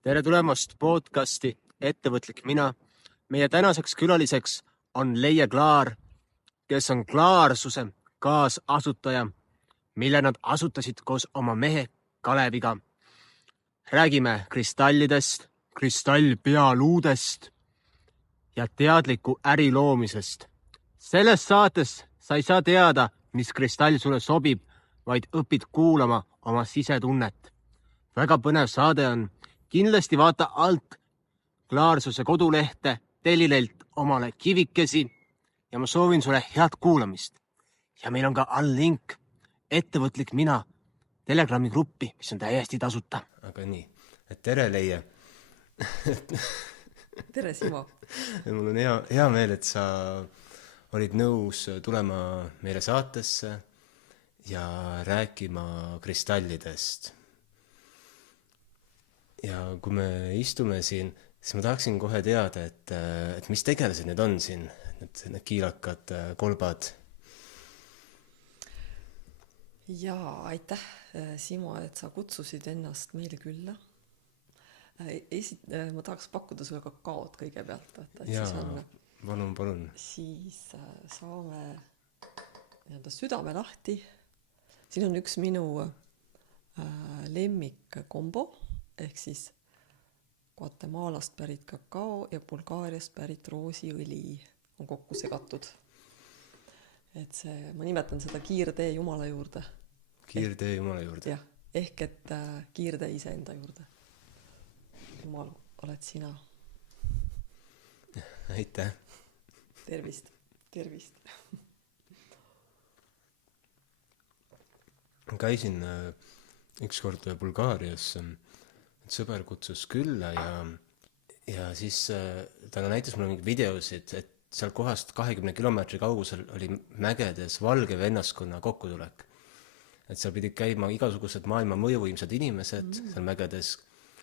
Tere tulemast podcasti Ettevõtlik mina. Meie tänaseks külaliseks on Leie Klaar, kes on Klaarsuse kaasasutaja, mille nad asutasid koos oma mehe Kaleviga. Räägime kristallidest, kristallpealuudest ja teadliku äri loomisest. Selles saates sa ei saa teada, mis kristall sulle sobib, vaid õpid kuulama oma sisetunnet. Väga põnev saade on. Kindlasti vaata alt Klaarsuse kodulehte, telli neilt omale kivikesi ja ma soovin sulle head kuulamist. Ja meil on ka all link Ettevõtlik mina Telegrami gruppi, mis on täiesti tasuta. Aga nii, et tere Leie. Tere Simo. Mul on hea meel, et sa olid nõus tulema meile saatesse ja rääkima kristallidest. Ja kui me istume siin, siis ma tahaksin kohe teada, et mis tegelased need on siin, need kiilakad kolbad. Jaa, aitäh Simo, et sa kutsusid ennast meile külla. Ma tahaks pakkuda sulle kakaot kõigepealt. Jaa, palun. Siis saame südame lahti. Siin on üks minu lemmik kombo, ehk siis Guatemalast pärit kakao ja Bulgaariast pärit roosiõli on kokku segatud. Et ma nimetan seda kiirtee Jumala juurde. Kiirtee Jumala juurde? Jah, ehk et kiirtee iseenda juurde. Jumal, oled sina. Aitäh. Tervist. Käisin ükskord Bulgaarias, sõber kutsus külla ja siis ta näitas mulle mingi videosid, et seal kohast 20 kilomeetri kaugusel oli mägedes valge vennaskonna kokkutulek. Et seal pidid käima igasugused maailma mõjuvõimsad inimesed seal mägedes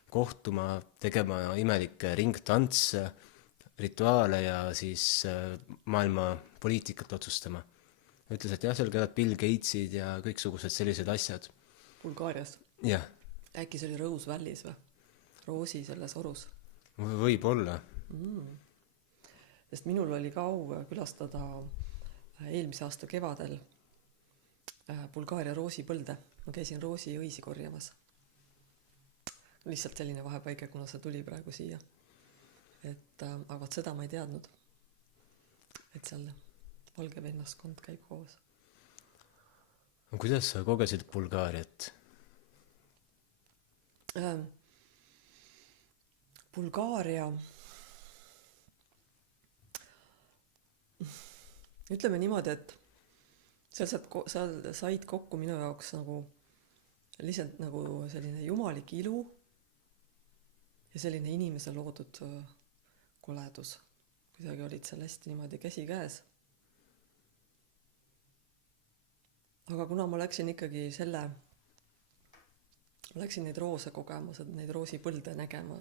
kohtuma, tegema imelikke ringtantse, rituaale ja siis maailma poliitikat otsustama. Ütles, et jah, seal käivad Bill Gatesid ja kõiksugused sellised asjad. Bulgaarias? Jah. Äkki see oli Rose Valley's või? Roosi selles orus? Võib olla. Sest minul oli ka au külastada eelmise aasta kevadel Bulgaaria roosipõlde. Ma käisin roosi õisi korjamas. Lihtsalt selline vahepaige, kuna see tuli praegu siia. Aga seda ma ei teadnud, et seal valge vennaskond käib koos. Kuidas sa kogesid Bulgaariat? Bulgaaria, ütleme niimoodi, et seal said kokku minu jaoks lihtsalt selline jumalik ilu ja selline inimese loodud koledus. Kuidagi olid seal hästi niimoodi käsi käes. Aga kuna ma läksin ikkagi läksin neid roose kogema, neid roosipõlde nägema,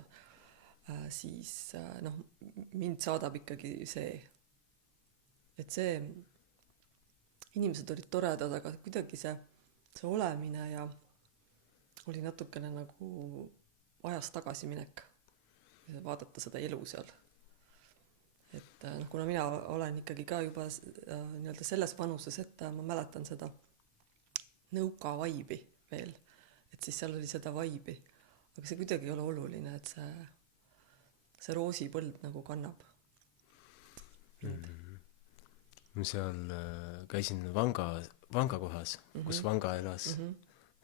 siis mind saadab ikkagi see, et inimesed olid toredad, aga kuidagi see olemine ja oli natukene nagu ajas tagasiminek vaadata seda elu seal. Et kuna mina olen ikkagi ka juba selles vanuses, et ma mäletan seda nõuka vaibi veel, et siis seal oli seda vaibi, aga see kuidagi ei ole oluline, et see roosipõld nagu kannab. Seal käisin Vanga kohas, kus Vanga elas.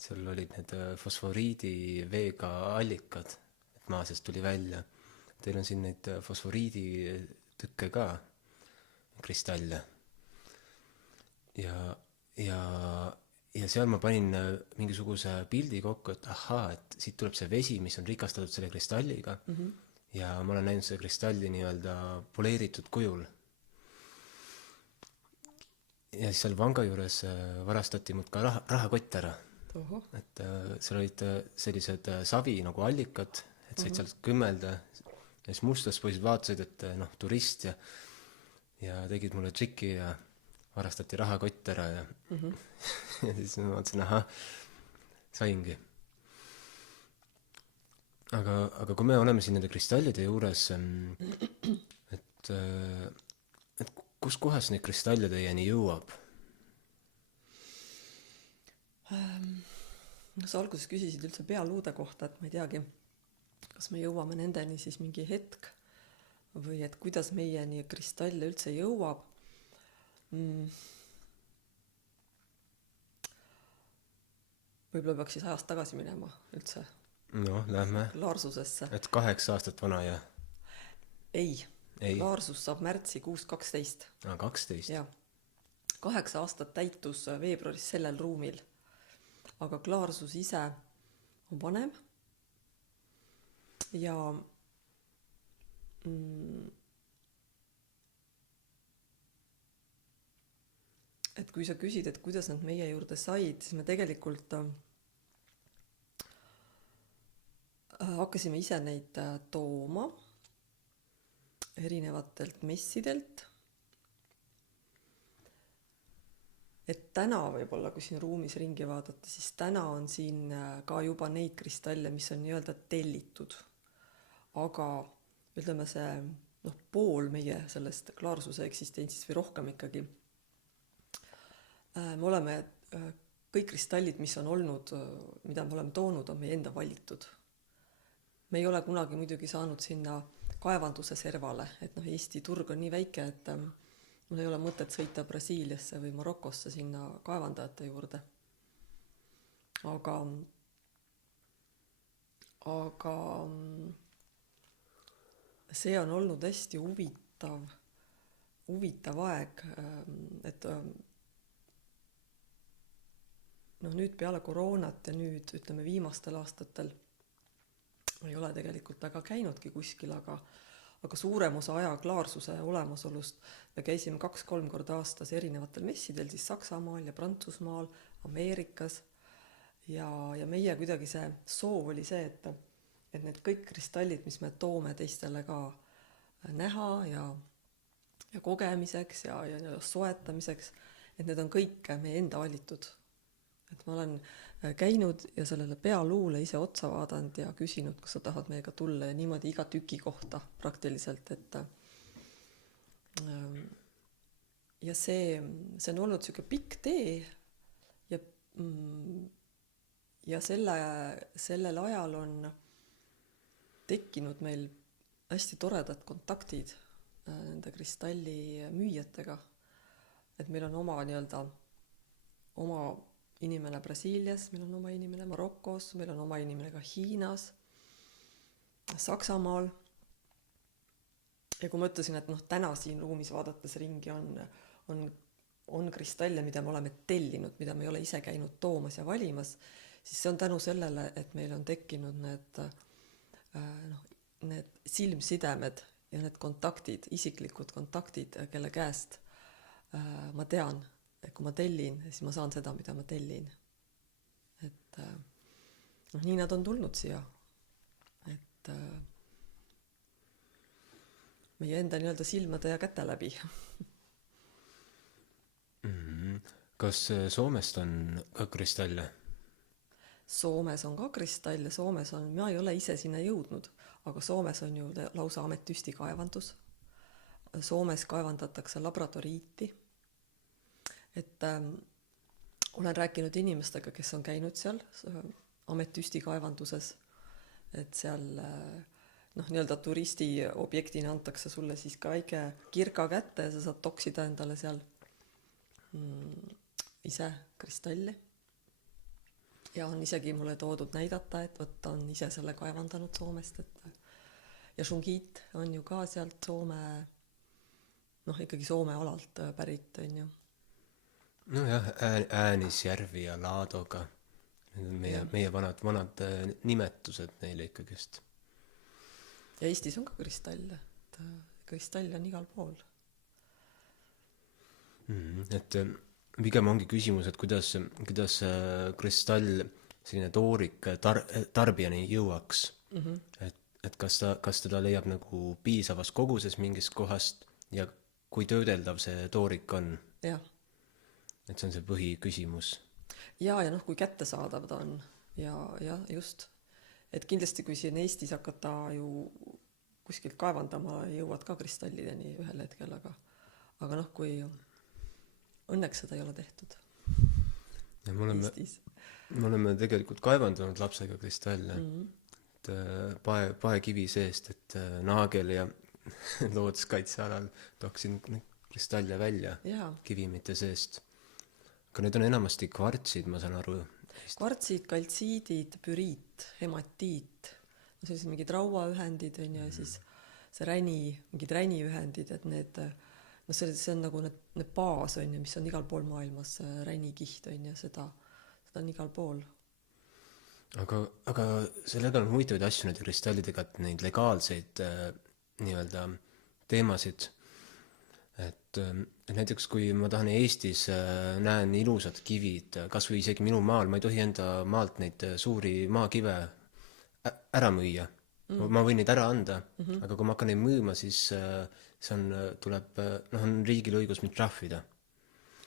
Seal olid need fosforiidi veega allikad, et maa seest tuli välja. Teil on siin neid fosforiidi tükke ka, kristalle. Ja seal ma panin mingisuguse pildi kokku, et et siit tuleb see vesi, mis on rikastatud selle kristalliga ja ma olen näinud selle kristalli nii-öelda poleeritud kujul. Ja siis seal Vanga juures varastati mult ka rahakott ära. Et seal olid sellised savi nagu allikad, et said sealt kümmelda ja siis mustlaspoisid vaatasid, et turist ja tegid mulle triki ja varastati rahakott ära ja ja siis ma vaatasin, saingi. aga kui me oleme siin nende kristallide juures, et kus kohas neid kristalle teieni jõuab? No sa alguses küsisid üldse pealuude kohta, et ma ei teagi, kas me jõuame nendeni siis mingi hetk või et kuidas meieni kristalle üldse jõuab. Võib-olla peaks siis ajast tagasi minema üldse Noh, lähme. klaarsusesse. Et 8 aastat vana ja Ei, Ei. klaarsus saab märtsikuus 12. 12. Jah. 8 aastat täitus veebruaris sellel ruumil. Aga klaarsus ise on vanem ja et kui sa küsid, et kuidas nad meie juurde said, siis me tegelikult hakkasime ise neid tooma erinevatelt messidelt. Et täna võib-olla, kui siin ruumis ringi vaadata, siis täna on siin ka juba neid kristalle, mis on nii-öelda tellitud. Aga ütleme see pool meie sellest klaarsuse eksistentsist või rohkem ikkagi. Me oleme kõik kristallid, mis on olnud, mida me oleme toonud, on meie enda valitud. Me ei ole kunagi muidugi saanud sinna kaevanduse servale, et Eesti turg on nii väike, et mul ei ole mõtet sõita Brasiiliasse või Marokosse sinna kaevandajate juurde. Aga see on olnud hästi huvitav aeg, et nüüd peale koroonat ja nüüd ütleme viimastel aastatel ei ole tegelikult väga käinudki kuskil, aga suurem osa aja klaarsuse olemasolust me käisime 2-3 korda aastas erinevatel messidel, siis Saksamaal ja Prantsusmaal, Ameerikas ja meie kuidagi see soov oli see, et need kõik kristallid, mis me toome teistele ka näha ja kogemiseks ja soetamiseks, et need on kõik meie enda valitud. Et ma olen käinud ja sellele pealuule ise otsa vaadanud ja küsinud, kas sa tahad meiega tulla ja niimoodi iga tüki kohta praktiliselt, et ja see on olnud siuke pikk tee ja sellel ajal on tekkinud meil hästi toredad kontaktid nende kristalli müüjatega, et meil on oma inimene Brasiilias, meil on oma inimene Marokos, meil on oma inimene ka Hiinas, Saksamaal. Ja kui ma ütlesin, et täna siin ruumis vaadates ringi on kristalle, mida me oleme tellinud, mida me ei ole ise käinud toomas ja valimas, siis see on tänu sellele, et meil on tekkinud need silmsidemed ja need kontaktid, isiklikud kontaktid, kelle käest ma tean, et kui ma tellin, siis ma saan seda, mida ma tellin. Et nii nad on tulnud siia. Et meie enda nii-öelda silmade ja käte läbi. Kas Soomest on ka kristalle? Soomes on ka kristalle. Ma ei ole ise sinna jõudnud, aga Soomes on ju lausa ametüstikaevandus. Soomes kaevandatakse labradoriiti. Et olen rääkinud inimestega, kes on käinud seal ametüstikaevanduses, et seal nii-öelda turisti objektina antakse sulle siis ka väike kirka kätte ja sa saad toksida endale seal ise kristalli. Ja on isegi mulle toodud näidata, et võtta on ise selle kaevandanud Soomest. Ja Shungit on ju ka sealt Soome, ikkagi Soome alalt pärit, on ju. Nojah, Äänisjärvi ja Laadoga. Meie vanad nimetused neile ikkagist. Ja Eestis on ka kristalle. Kristalle on igal pool. Et pigem ongi küsimus, et kuidas kristall, selline toorik tarbijani jõuaks. Et kas teda leiab nagu piisavas koguses mingist kohast ja kui töödeldav see toorik on. Jah. Et see on see põhiküsimus. Ja kui kättesaadav ta on. Ja just. et kindlasti kui siin Eestis hakata ju kuskilt kaevandama, jõuad ka kristallideni ühel hetkel, aga noh, kui õnneks seda ei ole tehtud ja Eestis. me oleme tegelikult kaevandanud lapsega kristalle, et paekivi seest, et naagel ja looduskaitsealal tooksin kristalle välja Jaa, kivimite seest. Aga need on enamasti kvartsid, ma saan aru. kvartsid, kaltsiidid, püriit, hematiit, sellised mingid rauaühendid on ja siis see mingid räniühendid, et need, no see on nagu need baas on ja mis on igal pool maailmas, ränikiht on ja seda on igal pool. Aga sellega on huvitavaid asju nende kristallidega, et neid legaalseid nii-öelda teemasid, et näiteks kui ma tahan Eestis näen ilusad kivid, kas või isegi minu maal, ma ei tohi enda maalt neid suuri maakive ära müüa. Ma võin neid ära anda, aga kui ma hakkan neid müüma, siis see on riigil õigus mind trahvida.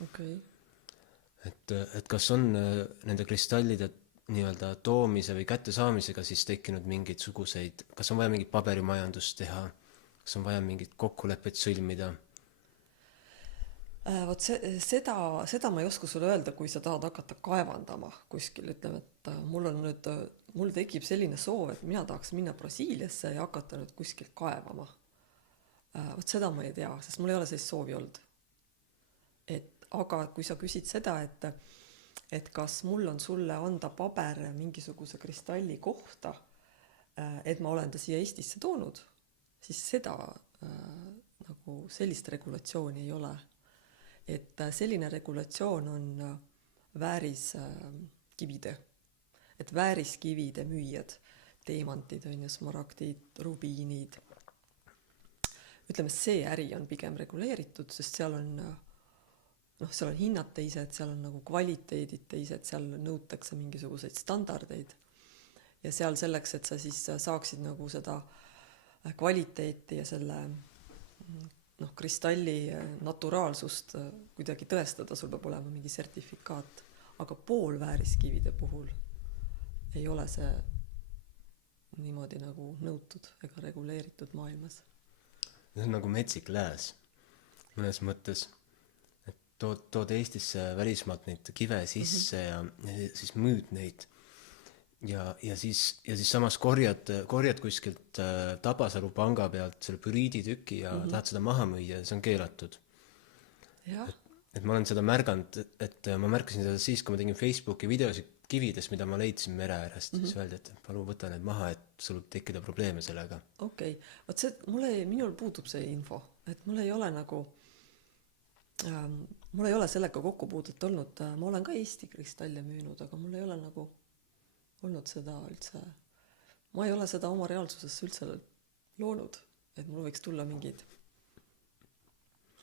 Okay. Et kas on nende kristallide nii-öelda toomise või kättesaamisega siis tekkinud mingisuguseid, kas on vaja mingit paberimajandust teha, kas on vaja mingit kokkulepet sõlmida? Vot seda ma ei oska sulle öelda, kui sa tahad hakata kaevandama kuskil, ütleme, et mul tekib selline soov, et mina tahaks minna Brasiiliasse ja hakata nüüd kuskil kaevama. Vot seda ma ei tea, sest mul ei ole sellist soovi olnud. Aga kui sa küsid seda, et kas mul on sulle anda paber mingisuguse kristalli kohta, et ma olen ta siia Eestisse toonud, siis seda nagu sellist regulatsiooni ei ole. Et selline regulatsioon on vääriskivide. Et vääriskivide müüjad, teemantid on ja smaragdid, rubiinid. Ütleme, see äri on pigem reguleeritud, sest seal on hinnad teised, seal on nagu kvaliteedid teised, seal nõutakse mingisuguseid standardeid. Ja seal selleks, et sa siis saaksid nagu seda kvaliteeti ja selle kristalli naturaalsust kuidagi tõestada, sul peab olema mingi sertifikaat. Aga poolvääriskivide puhul ei ole see niimoodi nagu nõutud ega reguleeritud maailmas. See on nagu metsik lääs mõnes mõttes. Et tood Eestisse välismaalt neid kive sisse ja siis müüd neid. Ja siis samas korjad kuskilt Tabasalu panga pealt selle püriiditüki ja tahad seda maha müüa, see on keelatud. Ja. Et ma olen seda märganud, et ma märkasin seda siis, kui ma tegin Facebooki videosid kividest, mida ma leidsin mere äärest, siis öeldi, et palun võta need maha, et sul võib tekkida probleeme sellega. Okei. Vot minul puudub see info, et mul ei ole nagu mul ei ole sellega kokkupuudet olnud. Ma olen ka Eesti kristalle müünud, aga mul ei ole nagu olnud seda üldse, ma ei ole seda oma reaalsusesse üldse loonud, et mul võiks tulla mingid,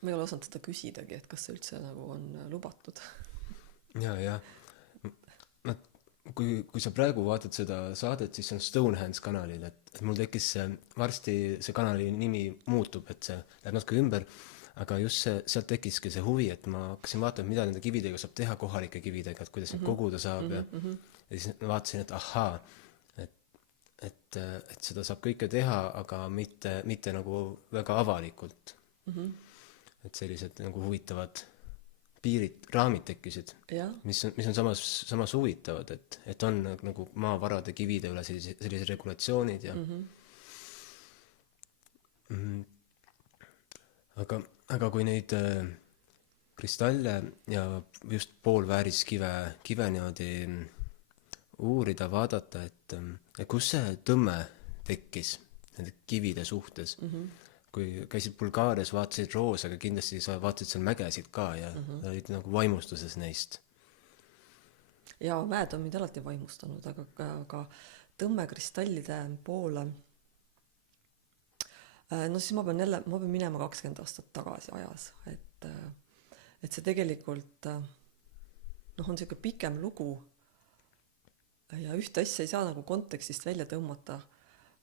ma ei ole osanud seda küsidagi, et kas see üldse nagu on lubatud. Ja. Kui sa praegu vaatad seda saadet, siis on Stonehenge kanalil, et mul tekkis varsti see kanali nimi muutub, et see läheb natuke ümber, aga just sealt tekkiski see huvi, et ma hakkasin vaatama, mida nende kividega saab teha, kohalike kividega, et kuidas neid koguda saab ja siis vaatasin, et ahaa, et seda saab kõike teha, aga mitte nagu väga avalikult. Et sellised nagu huvitavad raamid tekkisid, mis on samas huvitavad, et on nagu maavarade kivide üle sellised regulatsioonid ja aga kui neid kristalle ja just poolvääriskive niimoodi uurida, vaadata, et kus see tõmme tekkis nende kivide suhtes. Kui käisid Bulgaarias, vaatasid roos, aga kindlasti sa vaatasid seal mägesid ka ja olid nagu vaimustuses neist. Ja mäed on mind alati vaimustanud, aga tõmmekristallide poole, no siis ma pean minema 20 aastat tagasi ajas, et see tegelikult on selline pikem lugu ja ühte asja ei saa nagu kontekstist välja tõmmata.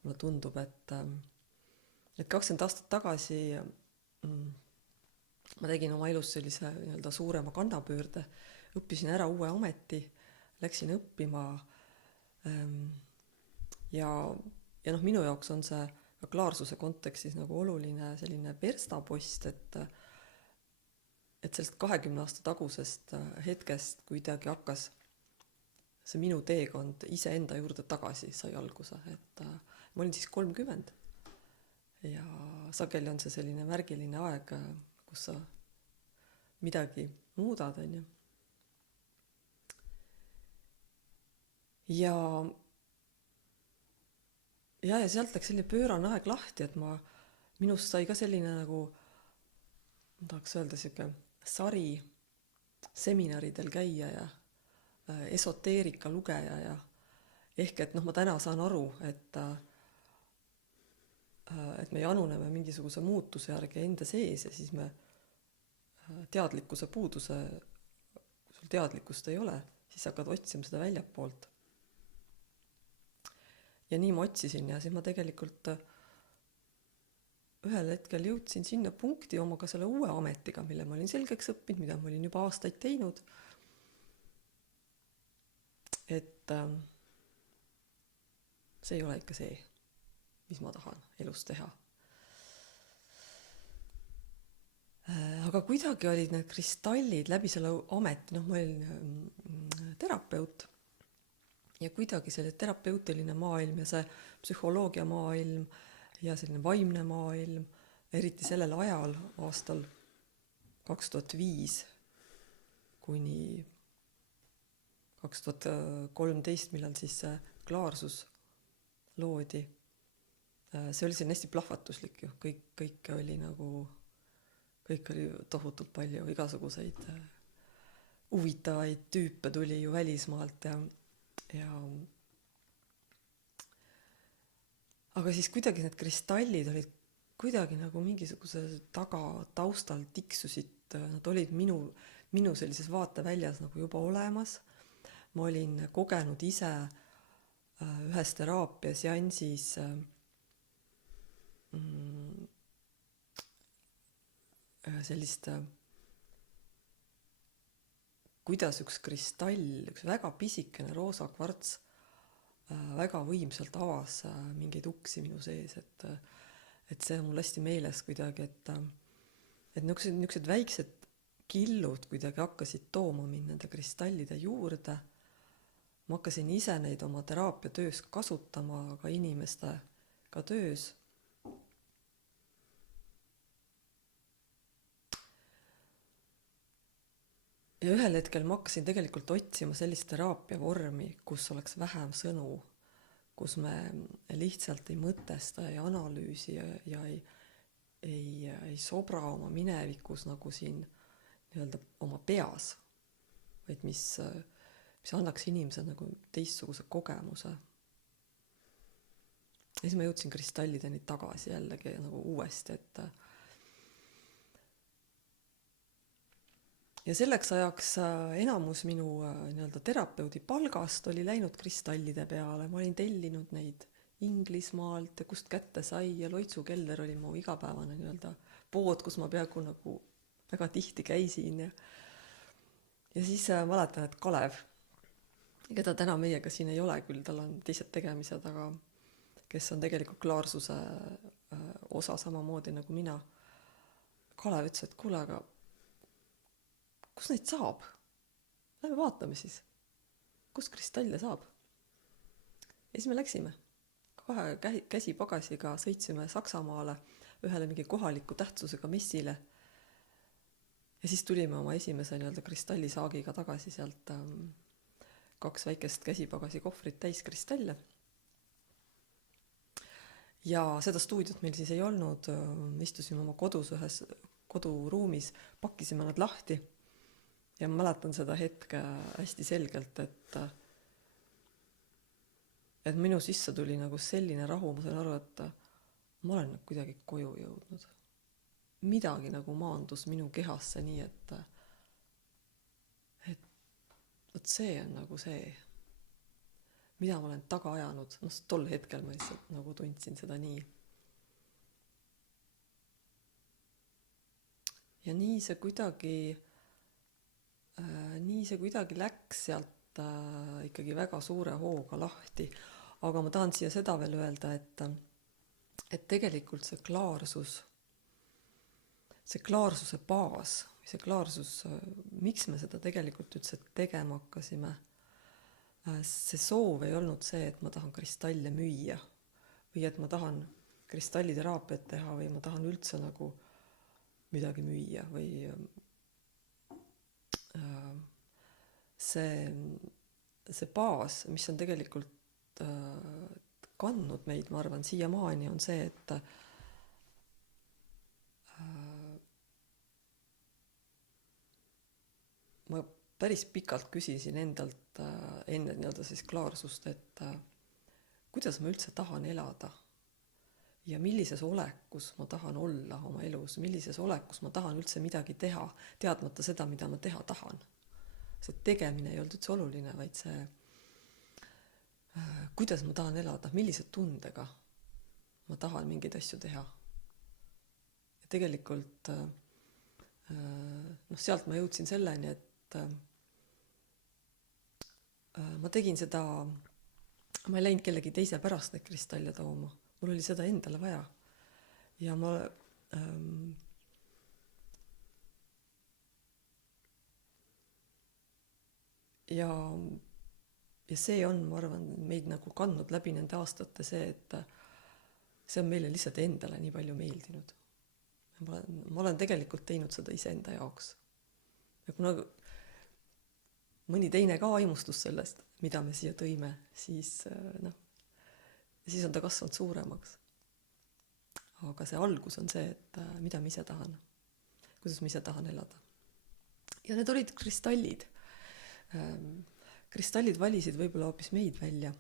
Mulle tundub, et 20 aastat tagasi ma tegin oma elus sellise nii-öelda suurema kannapöörde, õppisin ära uue ameti, läksin õppima ja noh, minu jaoks on see ka klaarsuse kontekstis nagu oluline selline verstapost, et sellest 20 aasta tagusest hetkest kuidagi hakkas see minu teekond iseenda juurde tagasi sai alguse, et ma olin siis 30 ja sageli on see selline märgiline aeg, kus sa midagi muudad, on ju. Ja sealt läks selline pöörane aeg lahti, et minust sai ka selline nagu, ma tahaks öelda, selline sari seminaridel käia ja esoteerika lugeja ja ehk, et noh, ma täna saan aru, et me januneme mingisuguse muutuse järgi enda sees ja siis me teadlikkuse puuduse, kui sul teadlikkust ei ole, siis hakkad otsima seda väljapoolt. Ja nii ma otsisin ja siis ma tegelikult ühel hetkel jõudsin sinna punkti oma ka selle uue ametiga, mille ma olin selgeks õppinud, mida ma olin juba aastaid teinud. Et see ei ole ikka see, mis ma tahan elus teha. Aga kuidagi olid need kristallid läbi selle ameti, noh, ma olin terapeut ja kuidagi selle terapeutiline maailm ja see psühholoogia maailm ja selline vaimne maailm, eriti sellel ajal, aastal 2005 kuni 2013, millal siis see klaarsus loodi. See oli selline hästi plahvatuslik ju, kõik oli nagu, kõik oli tohutult palju, igasuguseid huvitavaid tüüpe tuli ju välismaalt ja aga siis kuidagi need kristallid olid kuidagi nagu mingisuguse taustal tiksusid, nad olid minu sellises vaateväljas nagu juba olemas. Ma olin kogenud ise ühes teraapiaseansis sellist, kuidas üks kristall, üks väga pisikene roosa kvarts väga võimsalt avas mingeid uksi minu sees, et see on mul hästi meeles kuidagi, et niisugused väiksed killud kuidagi hakkasid tooma mind nende kristallide juurde. Ma hakkasin ise neid oma teraapiatöös kasutama, ka inimestega töös. Ja ühel hetkel ma hakkasin tegelikult otsima sellist teraapiavormi, kus oleks vähem sõnu, kus me lihtsalt ei mõtesta ja analüüsi ja ei sobra oma minevikus nagu siin nii-öelda oma peas, vaid mis annaks inimesed nagu teistsuguse kogemuse. Ja siis ma jõudsin kristallideni tagasi jällegi nagu uuesti, ja selleks ajaks enamus minu nii-öelda terapeudi palgast oli läinud kristallide peale. Ma olin tellinud neid Inglismaalt ja kust kätte sai ja Loitsu keller oli mu igapäevane nii-öelda pood, kus ma peaaegu nagu väga tihti käisin. Ja siis mäletan, et Kalev, keda täna meiega siin ei ole küll, tal on teised tegemised, aga kes on tegelikult klaarsuse osa samamoodi nagu mina. Kalev ütles, et kuule, aga kus neid saab? Lähme vaatame siis, kus kristalle saab. Ja siis me läksime. Kohe käsipagasiga sõitsime Saksamaale ühele mingi kohaliku tähtsusega messile. Ja siis tulime oma esimese nii-öelda kristallisaagiga tagasi sealt 2 väikest käsipagasi kohvrit täis kristalle. Ja seda stuudiot meil siis ei olnud. Istusime oma kodus ühes koduruumis, pakkisime nad lahti. Ja ma mäletan seda hetke hästi selgelt, et minu sisse tuli nagu selline rahu, ma sain aru, et ma olen kuidagi koju jõudnud. Midagi nagu maandus minu kehasse nii, et see on nagu see, mida ma olen taga ajanud. Tol hetkel ma lihtsalt nagu tundsin seda nii. Ja nii see kuidagi läks sealt ikkagi väga suure hooga lahti. aga ma tahan siia seda veel öelda, et tegelikult see klaarsuse baas, see klaarsus, miks me seda tegelikult üldse tegema hakkasime, see soov ei olnud see, et ma tahan kristalle müüa või et ma tahan kristalliteraapiat teha või ma tahan üldse nagu midagi müüa või see baas, mis on tegelikult kandnud meid, ma arvan, siiamaani on see, et ma päris pikalt küsisin endalt enne nii-öelda siis klaarsust, et kuidas ma üldse tahan elada ja millises olekus ma tahan olla oma elus, millises olekus ma tahan üldse midagi teha, teadmata seda, mida ma teha tahan. See tegemine ei olnud üldse oluline, vaid see, kuidas ma tahan elada, millise tundega ma tahan mingeid asju teha. Ja tegelikult sealt ma jõudsin selleni, et ma tegin seda, ma ei läinud kellegi teise pärast neid kristalle tooma, mul oli seda endale vaja. Ja ja see on, ma arvan, meid nagu kandnud läbi nende aastate see, et see on meile lihtsalt endale nii palju meeldinud. Ma olen tegelikult teinud seda iseenda jaoks. Ja kuna mõni teine ka aimustus sellest, mida me siia tõime, siis on ta kasvanud suuremaks. Aga see algus on see, et mida ma ise tahan, kuidas ma ise tahan elada. Ja need olid kristallid. Kristallid valisid võib-olla hoopis meid välja,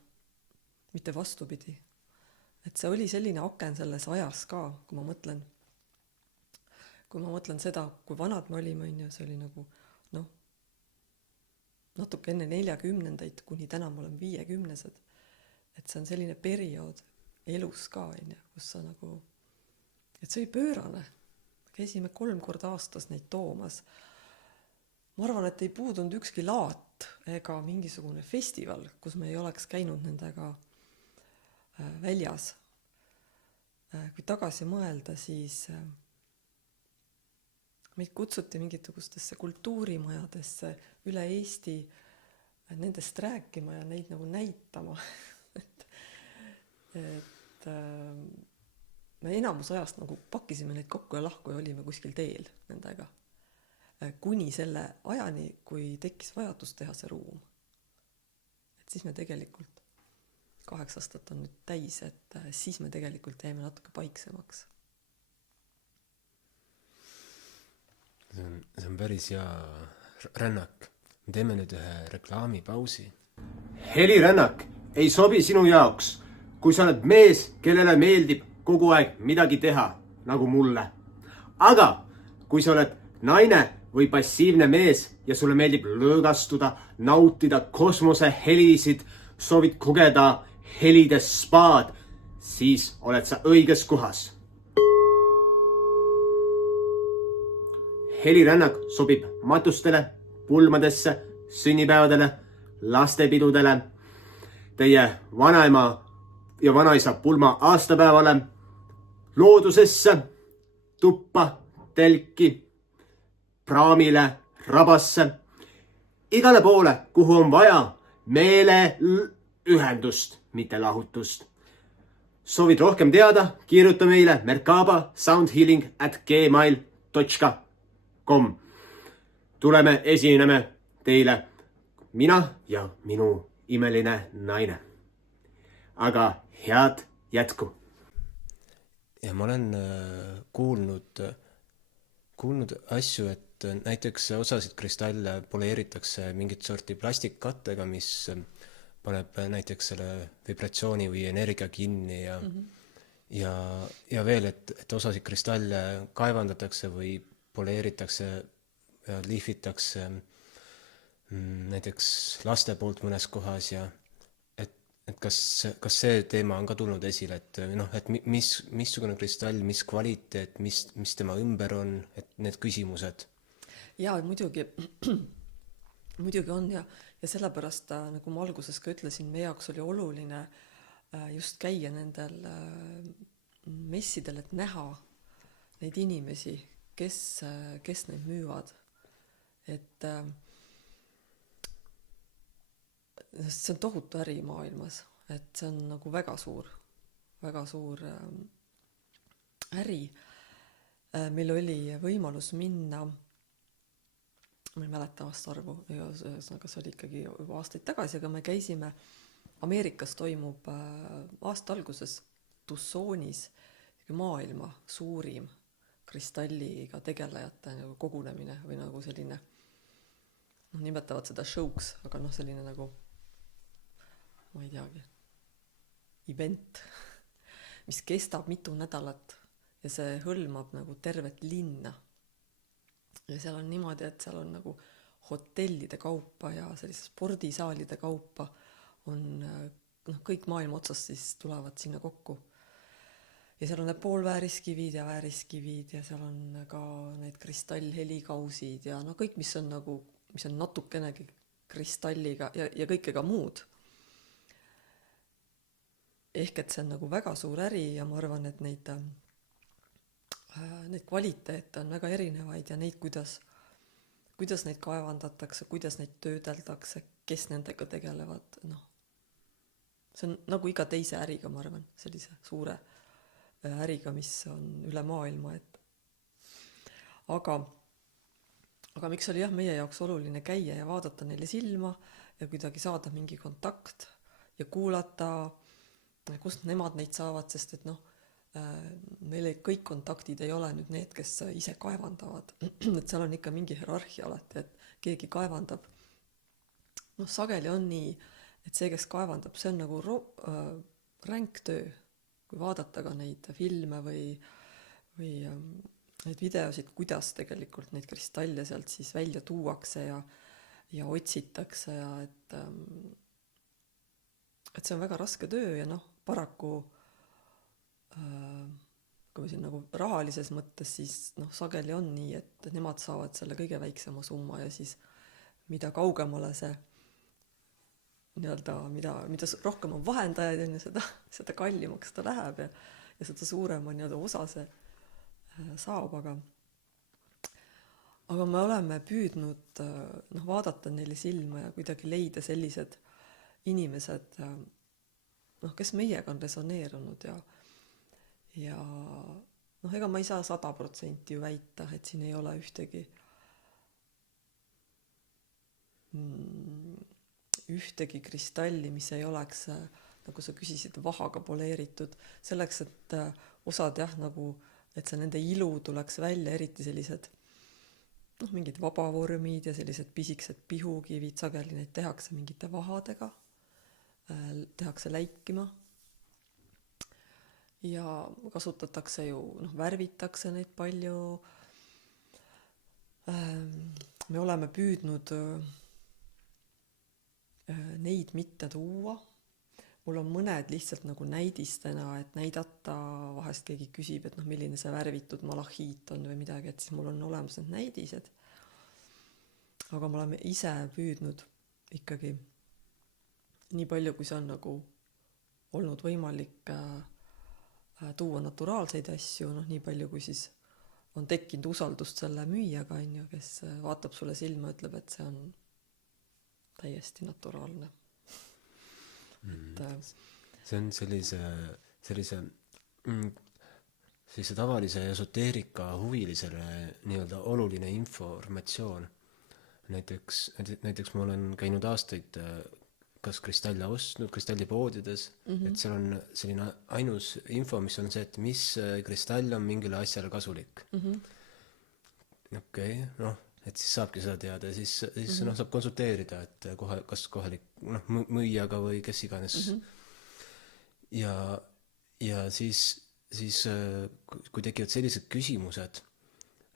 mitte vastupidi. Et see oli selline aken selles ajas ka, kui ma mõtlen seda, kui vanad me olime, see oli nagu natuke enne 40-ndaid, kuni täna ma olen 50-sed. Et see on selline periood elus ka, kus sa nagu, et see oli pöörane. Käisime 3 korda aastas neid toomas. Ma arvan, et ei puudunud ükski laat ega mingisugune festival, kus me ei oleks käinud nendega väljas. Kui tagasi mõelda, siis meid kutsuti mingitugustesse kultuurimajadesse üle Eesti nendest rääkima ja neid nagu näitama. et me enamus ajast nagu pakkisime neid kokku ja lahku ja olime kuskil teel nendega. Kuni selle ajani, kui tekkis vajadus teha see ruum. Et siis me tegelikult 8 aastat on nüüd täis, et siis me tegelikult jäime natuke paiksemaks. See on päris hea rännak. Me teeme nüüd ühe reklaamipausi. Helirännak ei sobi sinu jaoks, kui sa oled mees, kellele meeldib kogu aeg midagi teha, nagu mulle. Aga kui sa oled naine või passiivne mees ja sulle meeldib lõõgastuda, nautida kosmosehelisid, soovid kogeda helides spaad, siis oled sa õiges kohas. Helirännak sobib matustele, pulmadesse, sünnipäevadele, lastepidudele, teie vanaema ja vanaisa pulma aastapäevale, loodusesse, tuppa, telki, praamile, rabasse, igale poole, kuhu on vaja meeleühendust, mitte lahutust. Soovid rohkem teada, kirjuta meile merkaba.soundhealing@gmail.com. Tuleme esineme teile, mina ja minu imeline naine. Aga head jätku. Ja ma olen kuulnud asju, et näiteks osasid kristalle poleeritakse mingit sorti plastikkattega, mis paneb näiteks selle vibratsiooni või energia kinni ja veel, et osasid kristalle kaevandatakse või poleeritakse ja liifitakse näiteks laste poolt mõnes kohas ja et kas see teema on ka tulnud esile, et missugune kristall, mis kvaliteet, mis tema ümber on, et need küsimused? Jaa, muidugi on ja sellepärast, nagu ma alguses ka ütlesin, meie jaoks oli oluline just käia nendel messidel, et näha neid inimesi, kes neid müüvad. Et see on tohutu äri maailmas, et see on nagu väga suur äri. Meil oli võimalus minna, ma ei mäleta aastaarvu, ühesõnaga see oli ikkagi juba aastaid tagasi, aga me käisime, Ameerikas toimub aasta alguses Tucsonis maailma suurim kristalliga tegelejate nagu kogunemine või nagu selline, nimetavad seda show'ks, aga selline nagu, ma ei teagi, event, mis kestab mitu nädalat ja see hõlmab nagu tervet linna. Ja seal on niimoodi, et seal on nagu hotellide kaupa ja sellise spordisaalide kaupa on kõik maailma otsast siis tulevad sinna kokku. Ja seal on need poolvääriskivid ja vääriskivid ja seal on ka need kristallhelikausid ja kõik, mis on natukenegi kristalliga ja kõike ka muud. Ehk et see on nagu väga suur äri ja ma arvan, et neid kvaliteete on väga erinevaid ja neid, kuidas neid kaevandatakse, kuidas neid töödeldakse, kes nendega tegelevad, see on nagu iga teise äriga, ma arvan, sellise suure äriga, mis on üle maailma, aga miks oli meie jaoks oluline käia ja vaadata neile silma ja kuidagi saada mingi kontakt ja kuulata, kust nemad neid saavad, sest et meil kõik kontaktid ei ole nüüd need, kes ise kaevandavad, et seal on ikka mingi hierarhia alati, et keegi kaevandab. Sageli on nii, et see, kes kaevandab, see on nagu ränk töö, kui vaadata ka neid filme või neid videosid, kuidas tegelikult neid kristalle sealt siis välja tuuakse ja otsitakse ja et see on väga raske töö ja paraku kui me siin nagu rahalises mõttes, siis sageli on nii, et nemad saavad selle kõige väiksema summa ja siis mida kaugemale see mida rohkem on vahendajaid, seda kallimaks ta läheb ja seda suurem on osa see saab, aga me oleme püüdnud vaadata neile silma ja kuidagi leida sellised inimesed, kes meiega on resoneerunud ja ega ma ei saa 100% ju väita, et siin ei ole ühtegi kristalli, mis ei oleks, nagu sa küsisid, vahaga poleeritud, selleks, et osad et see nende ilu tuleks välja, eriti sellised mingid vabavormid ja sellised pisikesed pihukivid, sageli neid tehakse mingite vahadega, tehakse läikima ja kasutatakse ju, värvitakse neid palju. Me oleme püüdnud neid mitte tuua. Mul on mõned lihtsalt nagu näidistena, et näidata, vahest keegi küsib, et milline see värvitud malahiit on või midagi, et siis mul on olemas need näidised. Aga me oleme ise püüdnud ikkagi nii palju, kui see on nagu olnud võimalik tuua naturaalseid asju, nii palju, kui siis on tekkinud usaldust selle müüjaga, kes vaatab sulle silma, ütleb, et see on täiesti naturaalne. See on sellise tavalise esoteerika huvilisele nii-öelda oluline informatsioon. Näiteks ma olen käinud aastaid kas kristalle ostnud, kristallipoodides, et seal on selline ainus info, mis on see, et mis kristall on mingile asjale kasulik. Okei, et siis saabki seda teada ja siis saab konsulteerida, et kas kohalik müüjaga või kes iganes. Ja siis kui tekivad sellised küsimused,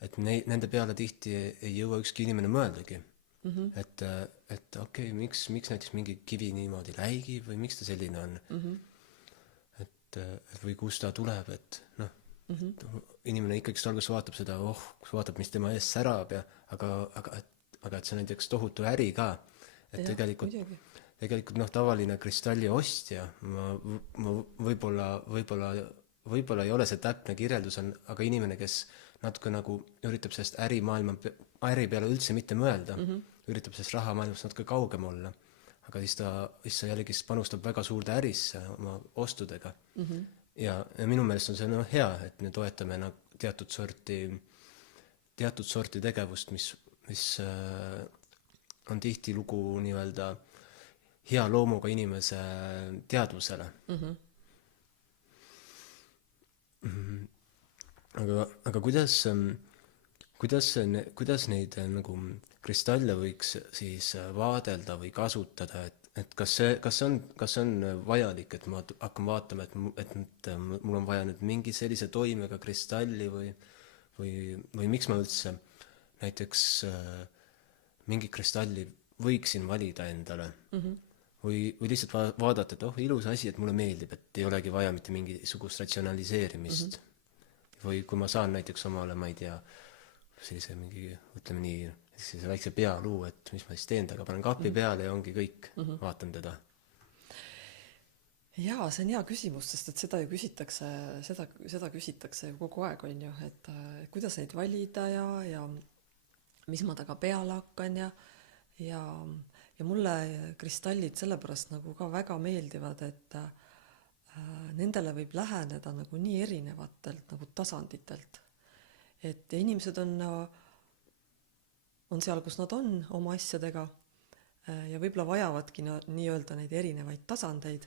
et nende peale tihti ei jõua ükski inimene mõeldagi. Et okei, miks näiteks mingi kivi niimoodi läigib või miks ta selline on? Et või kus ta tuleb, et inimene ikkagi alguses vaatab seda, vaatab, mis tema ees särab, aga et see on näiteks tohutu äri ka. Et tegelikult tavaline kristalli ostja, ma võib-olla ei ole see täpne kirjeldus, aga inimene, kes natuke nagu üritab sellest äri peale üldse mitte mõelda, üritab sellest rahamaailmast natuke kaugem olla, aga siis ta jällegi panustab väga suurde ärisse oma ostudega. Ja minu meelest on see hea, et me toetame teatud sorti tegevust, mis on tihtilugu nii-öelda hea loomuga inimese teadvusele. Aga kuidas neid nagu kristalle võiks siis vaadelda või kasutada, et kas see on vajalik, et ma hakkan vaatama, et mul on vaja nüüd mingi sellise toimega kristalli või miks ma üldse näiteks mingi kristalli võiksin valida endale või lihtsalt vaadata, et ilus asi, et mulle meeldib, et ei olegi vaja mitte mingisugust ratsionaliseerimist. Või kui ma saan näiteks omale, ma ei tea, sellise mingi, ütleme nii, sellise väikse pealuu, et mis ma siis teen taga, panen kapi peale ja ongi kõik, vaatan teda. Jaa, see on hea küsimus, sest et seda ju küsitakse ju kogu aeg, on ju, et kuidas neid valida ja mis ma taga peale hakkan ja mulle kristallid sellepärast nagu ka väga meeldivad, et nendele võib läheneda nagu nii erinevatelt nagu tasanditelt. Et inimesed on seal, kus nad on oma asjadega ja võib-olla vajavadki nii-öelda neid erinevaid tasandeid.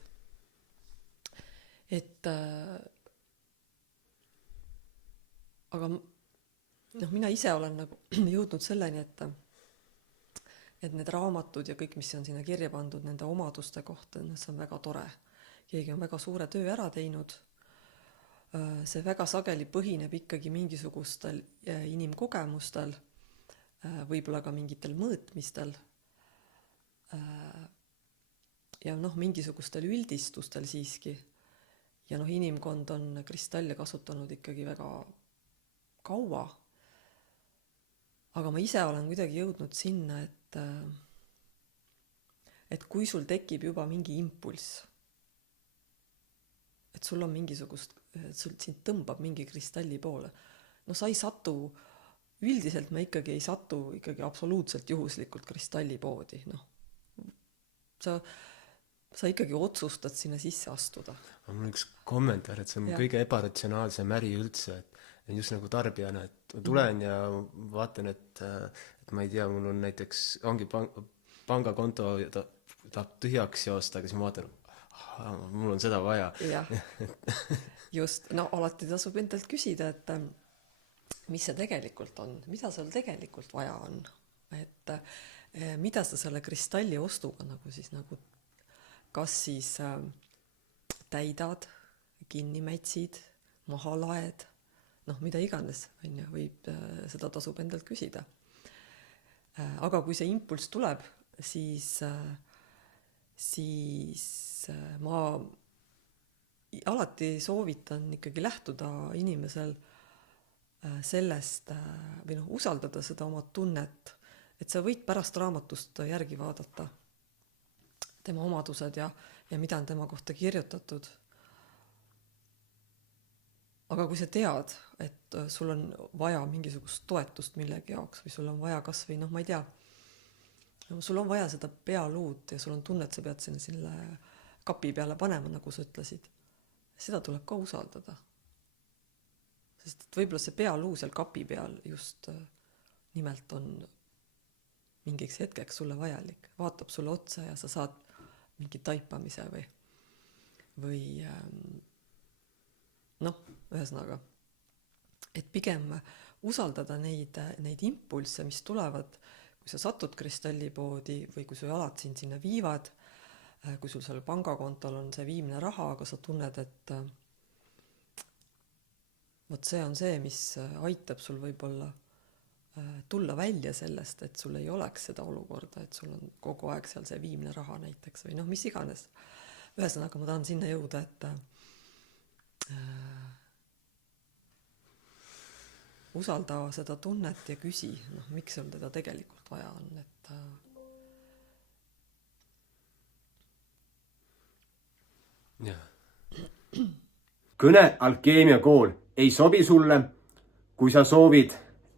Et aga mina ise olen nagu jõudnud selleni, et need raamatud ja kõik, mis on sinna kirja pandud nende omaduste kohta, see on väga tore. Keegi on väga suure töö ära teinud. See väga sageli põhineb ikkagi mingisugustel inimkogemustel, võib-olla ka mingitel mõõtmistel ja mingisugustel üldistustel siiski. Ja inimkond on kristalle kasutanud ikkagi väga kaua. Aga ma ise olen kuidagi jõudnud sinna, et kui sul tekib juba mingi impulss, et sul on mingisugust, sind tõmbab mingi kristalli poole. Sa ei satu, üldiselt me ikkagi ei satu ikkagi absoluutselt juhuslikult kristallipoodi. Sa ikkagi otsustad sinna sisse astuda. Mul üks kommentaar, et see on kõige ebaratsionaalsem äri üldse, et just nagu tarbijana, et tulen ja vaatan, et ma ei tea, mul on näiteks, ongi pangakonto tahab tühjaks joosta, aga siis ma vaatan, mul on seda vaja. Just, alati tasub endalt küsida, et mis see tegelikult on, mida sul tegelikult vaja on, et mida sa selle kristalli ostuga kas siis täidad, kinni mätsid, maha laed, mida iganes, võib, seda tasub endalt küsida. Aga kui see impulss tuleb, siis ma alati soovitan ikkagi lähtuda inimesel sellest või usaldada seda oma tunnet, et sa võid pärast raamatust järgi vaadata tema omadused ja mida on tema kohta kirjutatud. Aga kui sa tead, et sul on vaja mingisugust toetust millegi jaoks või sul on vaja kas või, ma ei tea, sul on vaja seda pealuud ja sul on tunne, et sa pead selle kapi peale panema, nagu sa ütlesid, seda tuleb ka usaldada. Sest et võib-olla see pealuu seal kapi peal just nimelt on mingiks hetkeks sulle vajalik. Vaatab sulle otsa ja sa saad mingi taipamise või ühesõnaga, et pigem usaldada neid impulsse, mis tulevad, kui sa satud kristallipoodi või kui su jalad sinna viivad, kui sul seal pangakontol on see viimne raha, aga sa tunned, et see on see, mis aitab sul võib-olla tulla välja sellest, et sul ei oleks seda olukorda, et sul on kogu aeg seal see viimne raha näiteks või mis iganes. Ühesõnaga, ma tahan sinna jõuda, et usalda seda tunnet ja küsi, miks sul teda tegelikult vaja on, Kõne alkeemiakool ei sobi sulle, kui sa soovid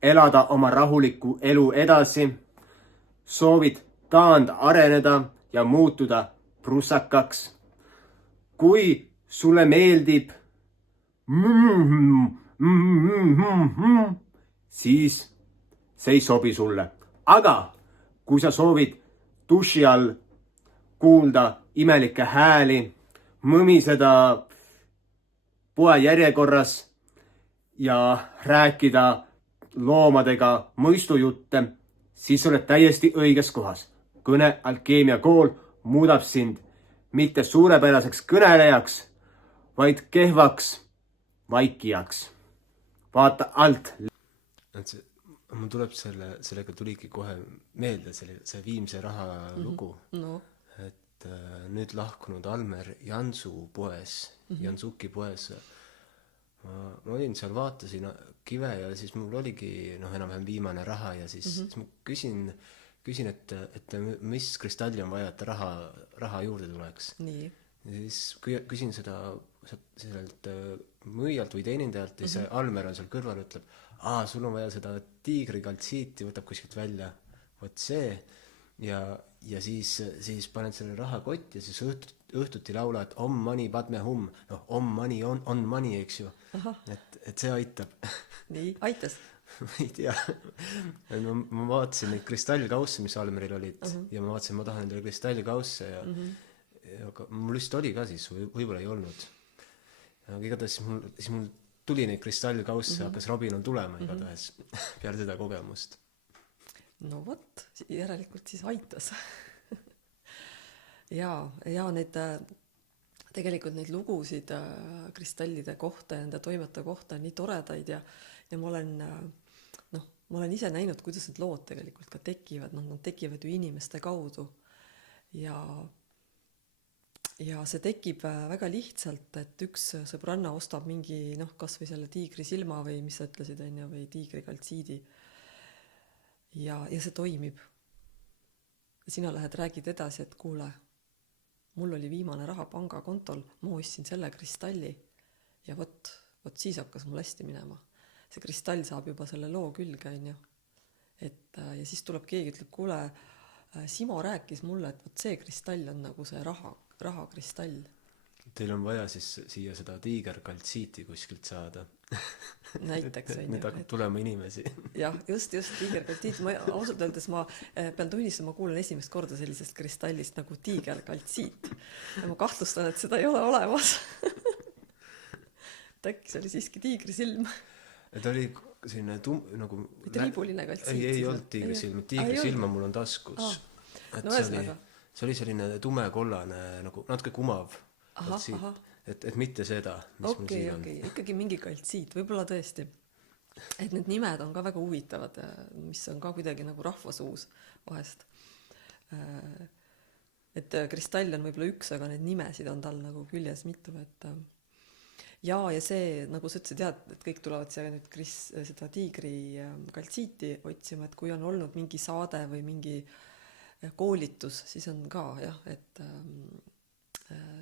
elada oma rahulikku elu edasi, soovid taandareneda ja muutuda prussakaks. Kui sulle meeldib siis see ei sobi sulle. Aga kui sa soovid duši all kuulda imelikke hääli, mõmiseda poe järjekorras ja rääkida loomadega mõistujutte, siis oled täiesti õiges kohas. Kõne alkeemiakool muudab sind mitte suurepäraseks kõnelejaks, vaid kehvaks vaikijaks. Vaata alt. Mul tuleb sellega tuligi kohe meelde see Viimse raha lugu. no Et nüüd lahkunud Almer Jansu poes, Jansuki poes. Ma olin seal, vaatasin kive ja siis mul oligi enam-vähem viimane raha ja siis ma küsin, et mis kristalli on vaja, et raha juurde tuleks. nii. Ja siis küsin seda sellelt müüjalt või teenindajalt ja see Almer on seal kõrval, ütleb, sul on vaja seda tiigrikaltsiiti, võtab kuskilt välja, vot see. Ja siis paned selle rahakotti ja siis õhtuti laula, et om money padme hum. Om money on money, eks ju. Et see aitab. Nii, aitas? ei tea. Ma vaatasin neid kristallkausse, mis Almeril olid ja ma vaatasin, ma tahan endale kristallkausse ja mul lihtsalt oli ka siis, võib-olla ei olnud. Aga igatahes siis mul tuli neid kristallkausse, hakkas Robinal tulema igatahes peale seda kogemust. No vot, järelikult siis aitas. ja need tegelikult neid lugusid kristallide kohta ja nende toimete kohta on nii toredaid ja ma olen ise näinud, kuidas need lood tegelikult ka tekivad. Nad tekivad ju inimeste kaudu ja see tekib väga lihtsalt, et üks sõbranna ostab mingi kas või selle tiigri silma või mis sa ütlesid, või tiigri kaltsiidi ja see toimib. Sina lähed, räägid edasi, et kuule, mul oli viimane raha pangakontol, ma ostsin selle kristalli ja vot siis hakkas mul hästi minema. See kristall saab juba selle loo külge, ja siis tuleb keegi, ütleb, kuule, Simo rääkis mulle, et vot see kristall on nagu see rahakristall. Teil on vaja siis siia seda tiigerkaltsiiti kuskilt saada. Näiteks. Nüüd hakkab tulema inimesi. Jah, just tiigerkaltsiit. Ausalt öeldes ma pean tunnistama, ma kuulen esimest korda sellisest kristallist nagu tiigerkaltsiit. Ja ma kahtlustan, et seda ei ole olemas. Äkki see oli siiski tiigrisilm. Ta oli selline nagu... Triibuline kaltsiit. Ei olnud tiigrisilm. Tiigrisilma mul on taskus. No ühesõnaga. See oli selline tumekollane, nagu natuke kumav kaltsiit. Et mitte seda, mis mul siin on. Ikkagi mingi kaltsiit, võib-olla tõesti. Et need nimed on ka väga huvitavad, mis on ka kuidagi nagu rahvasuus vahest. Et kristall on võib-olla üks, aga need nimesid on tal nagu küljes mitu. Ja see, nagu sa ütlesid, et kõik tulevad siia nüüd seda tiigri kaltsiiti otsima, et kui on olnud mingi saade või mingi koolitus, siis on ka, et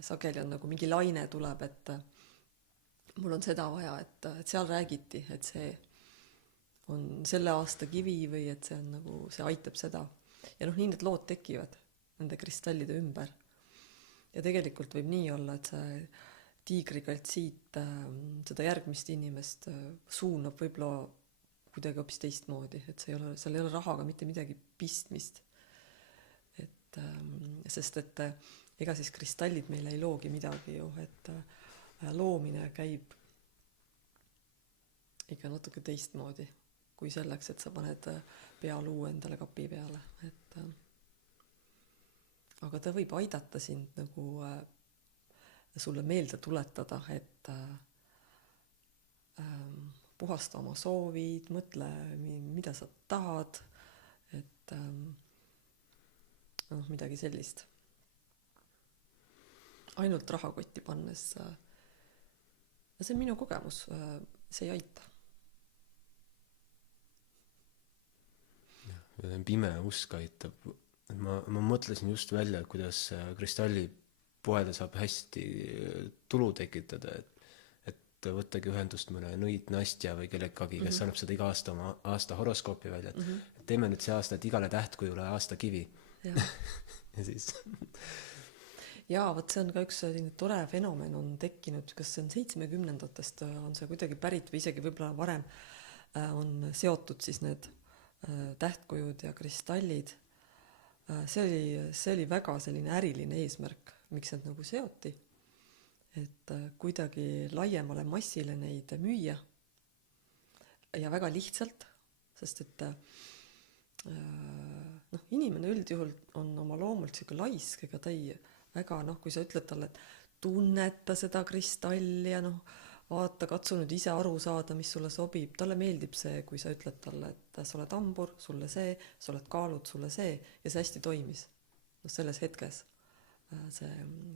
sageli on nagu mingi laine tuleb, et mul on seda vaja, et seal räägiti, et see on selle aasta kivi või et see on nagu, see aitab seda. Ja nii need lood tekivad nende kristallide ümber. Ja tegelikult võib nii olla, et see tiigrikaltsiit seda järgmist inimest suunab võib-olla kuidagi hoopis teistmoodi, et seal ei ole rahaga mitte midagi pistmist. Sest et ega siis kristallid meile ei loogi midagi ju, et loomine käib ikka natuke teistmoodi kui selleks, et sa paned pealuu endale kapi peale. Aga ta võib aidata sind nagu sulle meelde tuletada, et puhasta oma soovid, mõtle, mida sa tahad, et midagi sellist. Ainult rahakotti pannes. See on minu kogemus, see ei aita. Pime usk aitab. Ma mõtlesin just välja, kuidas kristallipoede saab hästi tulu tekitada, et et võttagi ühendust mõne nõid Nastja või kellegagi, kes annab seda iga aasta oma aasta horoskoopi välja, et teeme nüüd see aasta, et igale tähtkujule aasta kivi. jah. Ja siis Jaa, vot see on ka üks selline tore fenomen on tekkinud, kas see on 70ndatest on see kuidagi pärit või isegi võib-olla varem on seotud siis need tähtkujud ja kristallid. See oli väga selline äriline eesmärk, miks need nagu seoti, et kuidagi laiemale massile neid müüa ja väga lihtsalt, sest et inimene üldjuhul on oma loomult siuke laisk, ega ta ei väga, kui sa ütled talle, et tunneta seda kristalli ja vaata, katsu nüüd ise aru saada, mis sulle sobib. Talle meeldib see, kui sa ütled talle, et sa oled hambur, sulle see, sa oled kaalud, sulle see, ja see hästi toimis. Selles hetkes see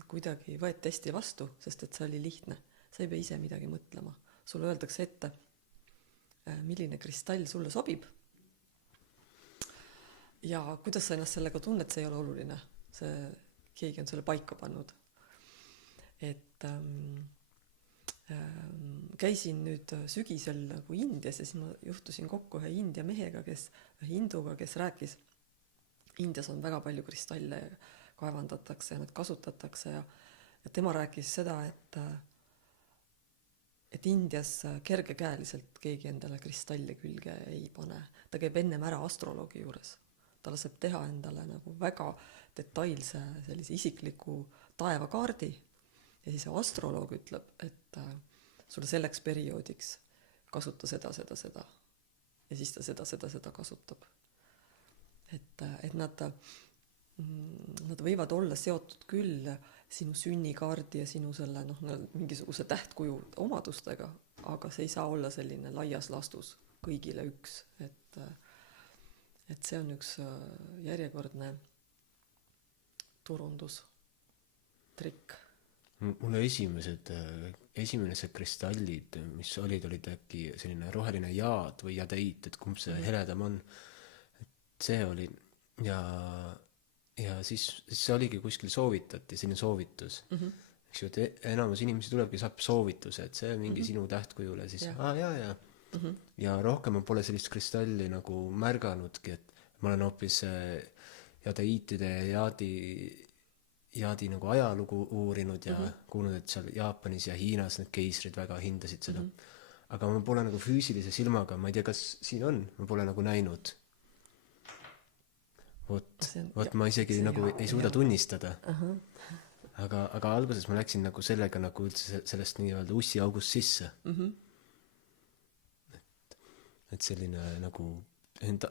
kuidagi võeti hästi vastu, sest et see oli lihtne. Sa ei pea ise midagi mõtlema. Sulle öeldakse ette, milline kristall sulle sobib. Ja kuidas sa ennast sellega tunned, see ei ole oluline. Keegi on selle paika pannud. Et käisin nüüd sügisel nagu Indias ja siis ma juhtusin kokku ühe India mehega, hinduga, kes rääkis. Indias on väga palju kristalle kaevandatakse ja nad kasutatakse ja tema rääkis seda, et Indias kergekäeliselt keegi endale kristalli külge ei pane. Ta käib ennem ära astroloogi juures. Ta laseb teha endale nagu väga detailse sellise isikliku taevakaardi ja siis astroloog ütleb, et sulle selleks perioodiks kasuta seda ja siis ta seda kasutab. Et nad võivad olla seotud küll sinu sünnikaardi ja sinu selle mingisuguse tähtkuju omadustega, aga see ei saa olla selline laias lastus kõigile üks, et see on üks järjekordne turundustrikk. Mulle esimesed kristallid, mis olid äkki selline roheline jaad või jadeit, et kumb see heledam on. Et see oli ja siis see oligi kuskil soovitati, selline soovitus. Eks ju, et enamus inimesi tulebki, saab soovituse, et see on mingi sinu tähtkujule, siis ja rohkem ma pole sellist kristalli nagu märganudki, et ma olen hoopis jadeiitide ja jaadi nagu ajalugu uurinud ja kuulnud, et seal Jaapanis ja Hiinas need keisrid väga hindasid seda. Aga ma pole nagu füüsilise silmaga, ma ei tea, kas siin on, ma pole nagu näinud. Vot ma isegi nagu ei suuda tunnistada. Aga alguses ma läksin nagu sellega nagu üldse sellest nii-öelda ussiaugust sisse. Et selline nagu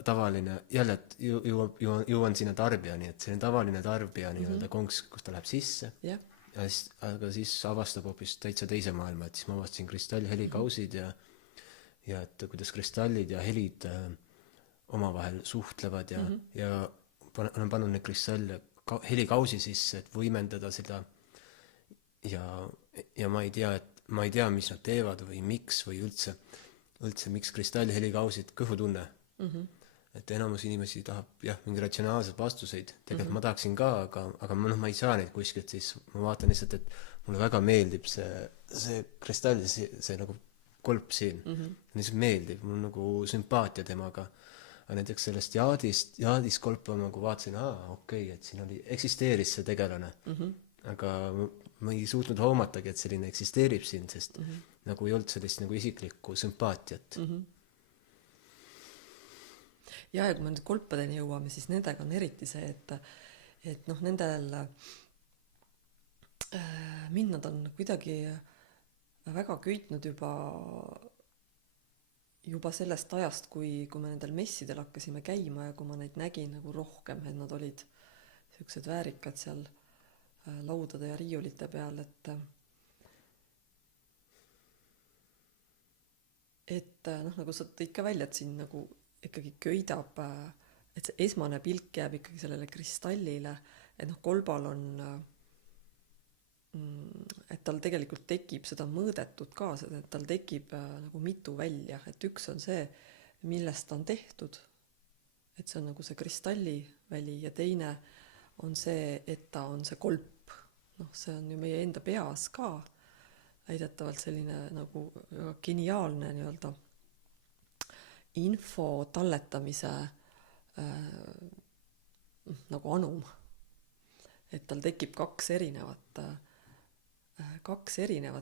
tavaline, jälle, et jõuan sinna tarbijani, et selline tavaline tarbija nii-öelda konks, kus ta läheb sisse. Aga siis avastab hoopis täitsa teise maailma, et siis ma avastasin kristallhelikausid ja et kuidas kristallid ja helid omavahel suhtlevad ja olen pannud neid kristalle helikausi sisse, et võimendada seda ja ma ei tea, mis nad teevad või miks või üldse miks kristallhelikausid kõhutunne. Et enamus inimesi tahab mingi ratsionaalseid vastuseid. Tegelikult ma tahaksin ka, aga ma ei saa neid kuskilt, siis ma vaatan lihtsalt, et mulle väga meeldib see kristall, see nagu kolp siin. Lihtsalt meeldib, mul nagu sümpaatia temaga. Aga näiteks sellest jaadist kolpa ma vaatasin, et siin eksisteeris see tegelane. Aga ma ei suutnud hoomatagi, et selline eksisteerib siin, sest nagu ei olnud sellist nagu isiklikku sümpaatiat. Ja kui me nüüd kolpadeni jõuame, siis nendega on eriti see, et nendel mind nad on kuidagi väga köitnud juba sellest ajast, kui me nendel messidel hakkasime käima ja kui ma neid nägin nagu rohkem, et nad olid sellised väärikad seal laudade ja riiulite peal, et nagu sa tõid ka välja, et siin nagu ikkagi köidab, et see esmane pilk jääb ikkagi sellele kristallile, et kolbal on, et tal tegelikult tekib seda mõõdetud ka, et tal tekib nagu mitu välja, et üks on see, millest ta on tehtud, et see on nagu see kristalliväli ja teine on see, et ta on see kolp. See on ju meie enda peas ka väidetavalt selline nagu väga geniaalne nii-öelda info talletamise nagu anum. Et tal tekib kaks erinevat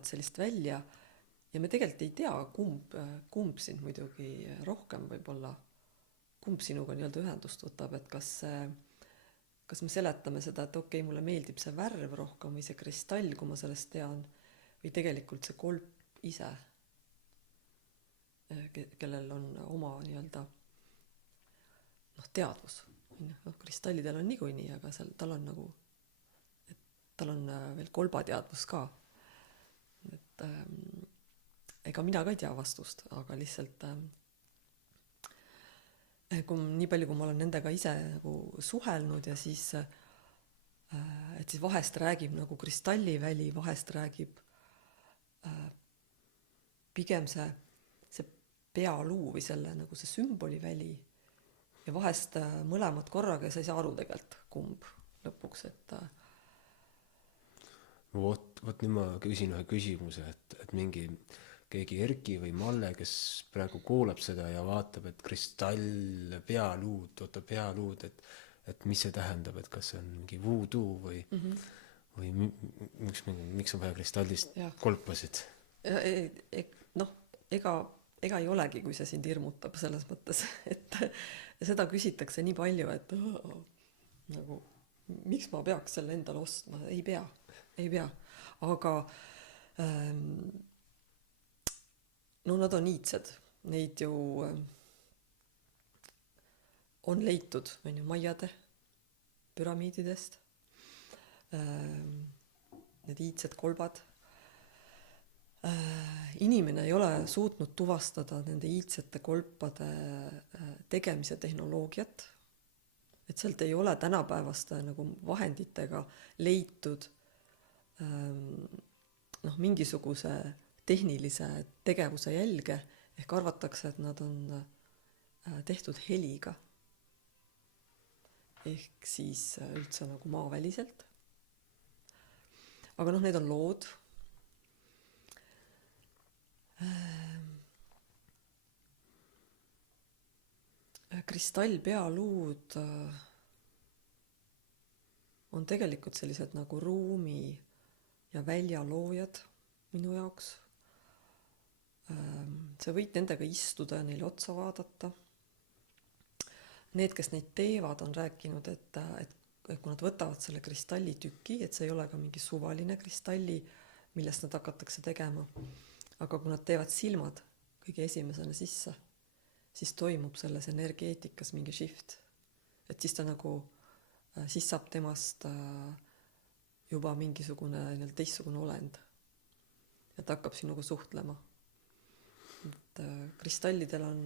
sellist välja ja me tegelikult ei tea, kumb sind muidugi rohkem võib-olla, kumb sinuga nii-öelda ühendust võtab, et kas me seletame seda, et okei, mulle meeldib see värv rohkem või see kristall, kui ma sellest tean, või tegelikult see kolp ise, kellel on oma nii-öelda teadvus. Kristallidel on niikuinii, aga tal on nagu, et tal on veel kolbateadvus ka. Et ega mina ka ei tea vastust, aga lihtsalt nii palju, kui ma olen nendega ise nagu suhelnud ja siis, et siis vahest räägib nagu kristalliväli, vahest räägib pigem see pealuu või selle nagu see sümboliväli ja vahest mõlemad korraga ja sa ei saa aru tegelikult, kumb lõpuks, et Vot nüüd ma küsin ühe küsimuse, et keegi Erki või Malle, kes praegu kuulab seda ja vaatab, et kristall, pealuud, et mis see tähendab, et kas see on mingi voodoo või miks on vaja kristallist kolpasid? Ega ei olegi, kui see sind hirmutab selles mõttes, et seda küsitakse nii palju, et nagu, miks ma peaks selle endale ostma, ei pea, aga nad on iidsed, neid ju on leitud maiade püramiididest, need iidsed kolbad. Inimene ei ole suutnud tuvastada nende iidsete kolpade tegemise tehnoloogiat, et sealt ei ole tänapäevaste nagu vahenditega leitud mingisuguse tehnilise tegevuse jälge, ehk arvatakse, et nad on tehtud heliga. Ehk siis üldse nagu maaväliselt. Aga need on lood. Kristallpealuud on tegelikult sellised nagu ruumi ja väljaloojad minu jaoks. Sa võid nendega istuda ja neile otsa vaadata. Need, kes neid teevad, on rääkinud, et kui nad võtavad selle kristallitüki, et see ei ole ka mingi suvaline kristalli, millest nad hakatakse tegema, aga kui nad teevad silmad kõige esimesena sisse, siis toimub selles energeetikas mingi shift. Et siis ta nagu, siis saab temast juba mingisugune teistsugune olend. Ja ta hakkab sinuga suhtlema. Et kristallidel on,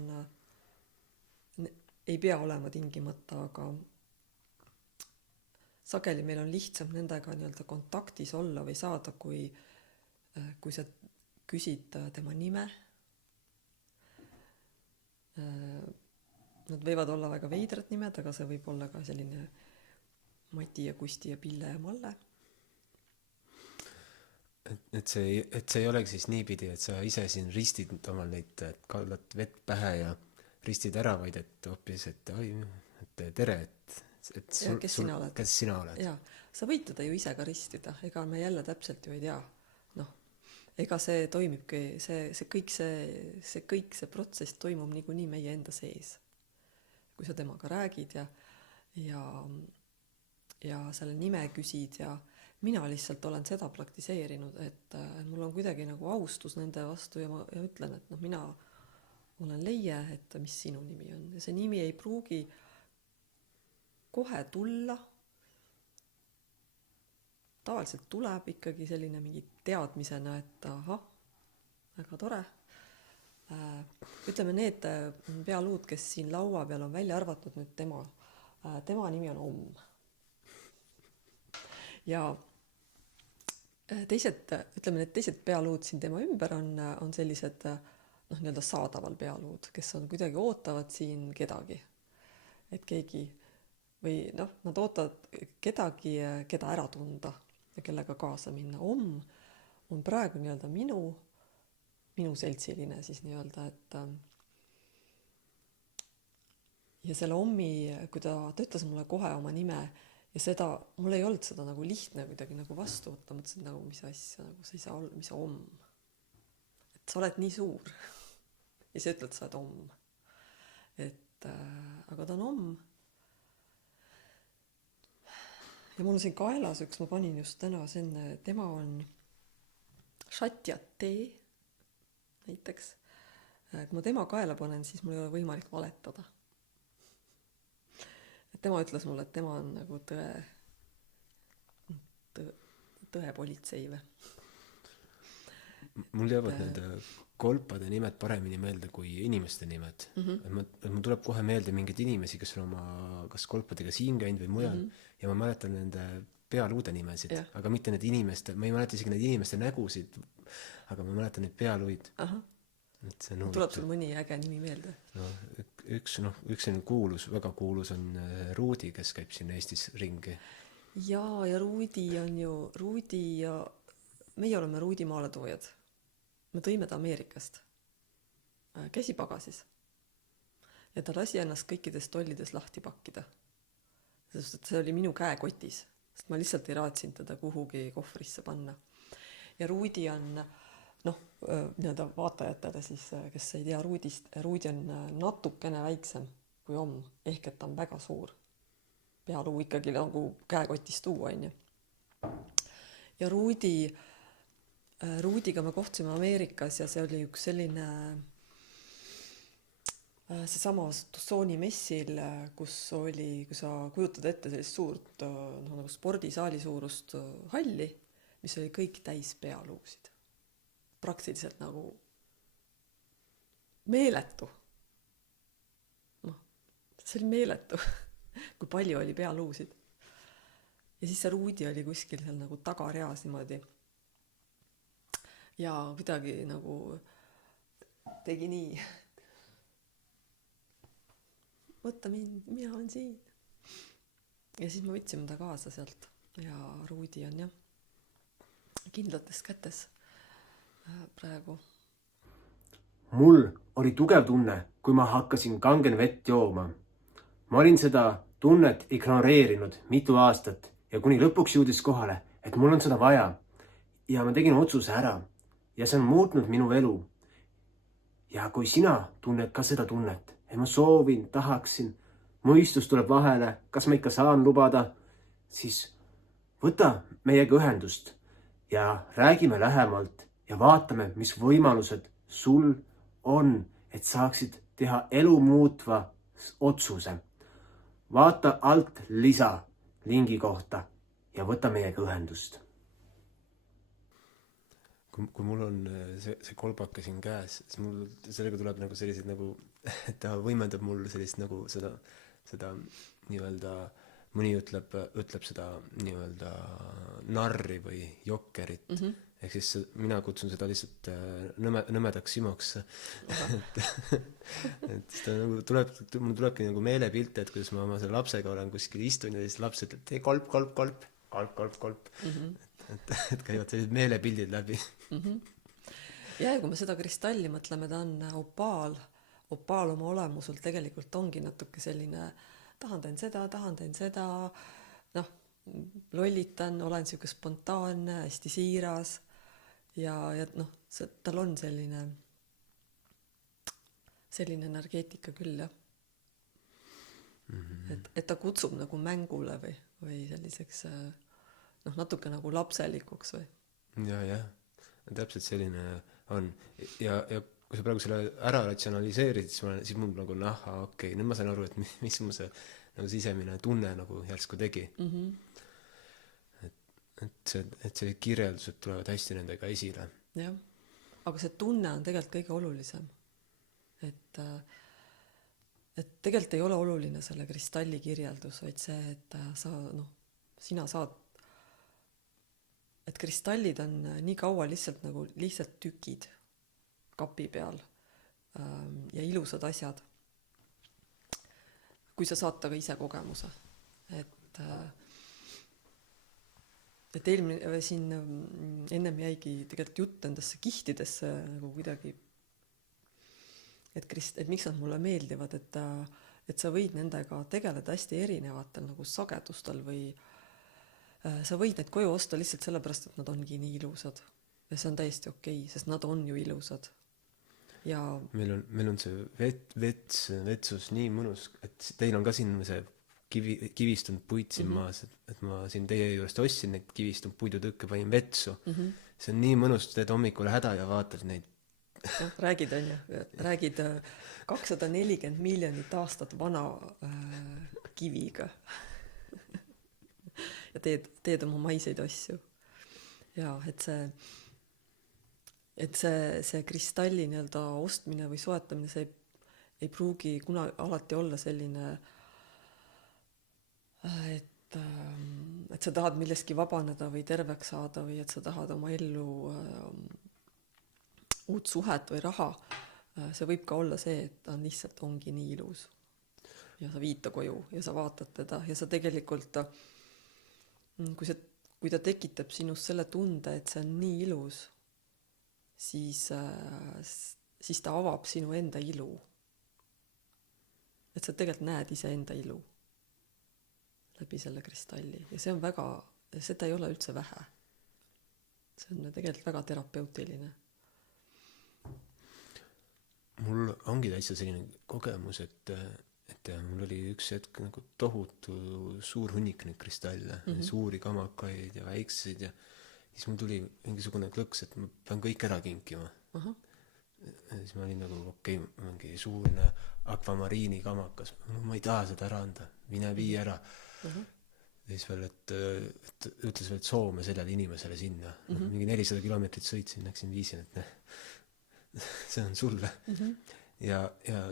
ei pea olema tingimata, aga sageli meil on lihtsam nendega kontaktis olla või saada, kui sa küsid tema nime. Nad võivad olla väga veidrad nimed, aga see võib olla ka selline Mati ja Kusti ja Pille ja Malle. Et see ei oleks siis niipidi, et sa ise siin ristid omal neid, et kallad vett pähe ja ristid ära, vaid et hoopis, et tere, kes sina oled. Ja, sa võid teda ju ise ka ristida, ega me jälle täpselt ju ei tea. Ega see toimibki, kõik see protsess toimub niikuinii meie enda sees. Kui sa temaga räägid ja selle nime küsid ja mina lihtsalt olen seda praktiseerinud, et mul on kuidagi nagu austus nende vastu ja ma ütlen, et mina olen Leie, et mis sinu nimi on. Ja see nimi ei pruugi kohe tulla. Tavaliselt tuleb ikkagi selline mingi teadmisena, et väga tore. Ütleme need pealuud, kes siin laua peal on välja arvatud nüüd tema nimi on Om. Ja ütleme need teised pealuud siin tema ümber on sellised nii-öelda saadaval pealuud, kes on kuidagi ootavad siin kedagi. Et keegi või nad ootavad kedagi, keda ära tunda ja kellega kaasa minna. on praegu nii-öelda minu seltsiline siis nii-öelda, et ja selle Ommi, kui ta ütles mulle kohe oma nime ja seda, mul ei olnud seda nagu lihtne kuidagi nagu vastu võtta, mõtlesin nagu mis asja, nagu sa ei saa olla, mis Omm. Et sa oled nii suur ja sa ütled, sa oled Omm. Et aga ta on Omm. Ja mul on siin kaelas üks, ma panin just täna sinna, tema on Shatjat tee näiteks. Kui ma tema kaela panen, siis mul ei ole võimalik valetada. Et tema ütles mulle, et tema on nagu tõe politsei või. Mul jäävad nende kolpade nimed paremini meelde kui inimeste nimed. Mul tuleb kohe meelde mingeid inimesi, kes on oma kas kolpadega siin käinud või mujal ja ma mäletan nende pealuude nimesid, aga mitte need inimeste, ma ei mäleta isegi need inimeste nägusid, aga ma mäletan neid pealuid. Tuleb sul mõni äge nimi meelde? No, üks on kuulus, väga kuulus on Ruudi, kes käib siin Eestis ringi. Ja Ruudi on ju, meie oleme Ruudi maaletoojad. Me tõime ta Ameerikast. Käsipagasis. Ja ta lasi ennast kõikides tollides lahti pakkida. Sest et see oli minu käekotis. Sest ma lihtsalt ei raatsin teda kuhugi kohvrisse panna. Ja Ruudi on, nii-öelda vaatajatele siis, kes ei tea Ruudist, Ruudi on natukene väiksem kui Omm, ehk et ta on väga suur. Pealuu ikkagi nagu käekotis tuua, on ju. Ja Ruudiga me kohtusime Ameerikas ja see oli üks selline seesama Tucsoni messil, kus oli, kui sa kujutad ette sellist suurt nagu spordisaali suurust halli, mis oli kõik täis pealuusid. Praktiliselt nagu meeletu. See oli meeletu, kui palju oli pealuusid. Ja siis see Ruudi oli kuskil seal nagu tagareas niimoodi. Ja kuidagi nagu tegi nii. Võtta mind, mina olen siin. Ja siis me võtsime ta kaasa sealt. Ja Ruudi on kindlates kätes praegu. Mul oli tugev tunne, kui ma hakkasin kangen vett jooma. Ma olin seda tunnet ignoreerinud mitu aastat ja kuni lõpuks jõudis kohale, et mul on seda vaja. Ja ma tegin otsuse ära ja see on muutnud minu elu. Ja kui sina tunned ka seda tunnet, et ma soovin, tahaksin, mõistus tuleb vahele, kas ma ikka saan lubada, siis võta meiega ühendust ja räägime lähemalt ja vaatame, mis võimalused sul on, et saaksid teha elu muutva otsuse. Vaata alt lisa lingi kohta ja võta meiega ühendust. Kui mul on see kolbake siin käes, siis mul sellega tuleb nagu sellised nagu, et ta võimendab mul sellist nagu seda nii-öelda, mõni ütleb seda nii-öelda narri või jokkerit. Ehk siis mina kutsun seda lihtsalt nõmedaks simoks. Et ta nagu mul tulebki nagu meelepilte, et kuidas ma oma selle lapsega olen kuskil istun ja siis laps ütleb, tee kolp. Et käivad sellised meelepildid läbi. Ja kui me seda kristalli mõtleme, ta on opaal. Opaal oma olemuselt tegelikult ongi natuke selline, tahan teen seda, lollitan, olen siuke spontaanne, hästi siiras ja tal on selline energeetika küll, jah. Et ta kutsub nagu mängule või selliseks natuke nagu lapselikuks või? Ja, täpselt selline on. Ja kui sa praegu selle ära ratsionaliseerid, siis mul nagu okei, nüüd ma sain aru, et mis mu see nagu sisemine tunne nagu järsku tegi. Et see kirjeldused tulevad hästi nendega esile. Jah, aga see tunne on tegelikult kõige olulisem. Et tegelikult ei ole oluline selle kristalli kirjeldus, vaid see, et sina saad, et kristallid on nii kaua lihtsalt tükid kapi peal ja ilusad asjad, kui sa saad taga ise kogemuse. Et et eelmine siin ennem jäigi tegelikult jutt endasse kihtidesse nagu kuidagi, et miks nad mulle meeldivad, et sa võid nendega tegeleda hästi erinevatel nagu sagedustel või sa võid neid koju osta lihtsalt sellepärast, et nad ongi nii ilusad. Ja see on täiesti okei, sest nad on ju ilusad. Ja meil on see vetsus nii mõnus, et teil on ka siin see kivistunud puit siin maas, et ma siin teie juurest ostsin neid kivistunud puidutõkke, panin vetsu. See on nii mõnus, teed hommikul häda ja vaatad neid. Räägid, on ju, räägid 240 miljonit aastat vana kiviga ja teed oma maiseid asju. Ja et see kristalli nii-öelda ostmine või soetamine, see ei pruugi alati olla selline, et sa tahad millestki vabaneda või terveks saada või et sa tahad oma ellu uut suhet või raha. See võib ka olla see, et ta lihtsalt ongi nii ilus. Ja sa viid ta koju ja sa vaatad teda ja sa tegelikult, kui ta tekitab sinust selle tunde, et see on nii ilus, siis ta avab sinu enda ilu. Et sa tegelikult näed ise enda ilu läbi selle kristalli. Ja see on väga, seda ei ole üldse vähe. See on tegelikult väga terapeutiline. Mul ongi täitsa selline kogemus, et mul oli üks hetk nagu tohutu suur hunnik neid kristalle, suuri kamakaid ja väikseid ja siis mul tuli mingisugune klõks, et ma pean kõik ära kinkima. Ja siis ma olin nagu mingi suurne akvamariini kamakas. Ma ei taha seda ära anda, mine vii ära. Ja siis veel, et ütles veel, et Soome sellele inimesele sinna. Mingi 400 kilomeetrit sõitsin, läksin viisin, et see on sulle. Ja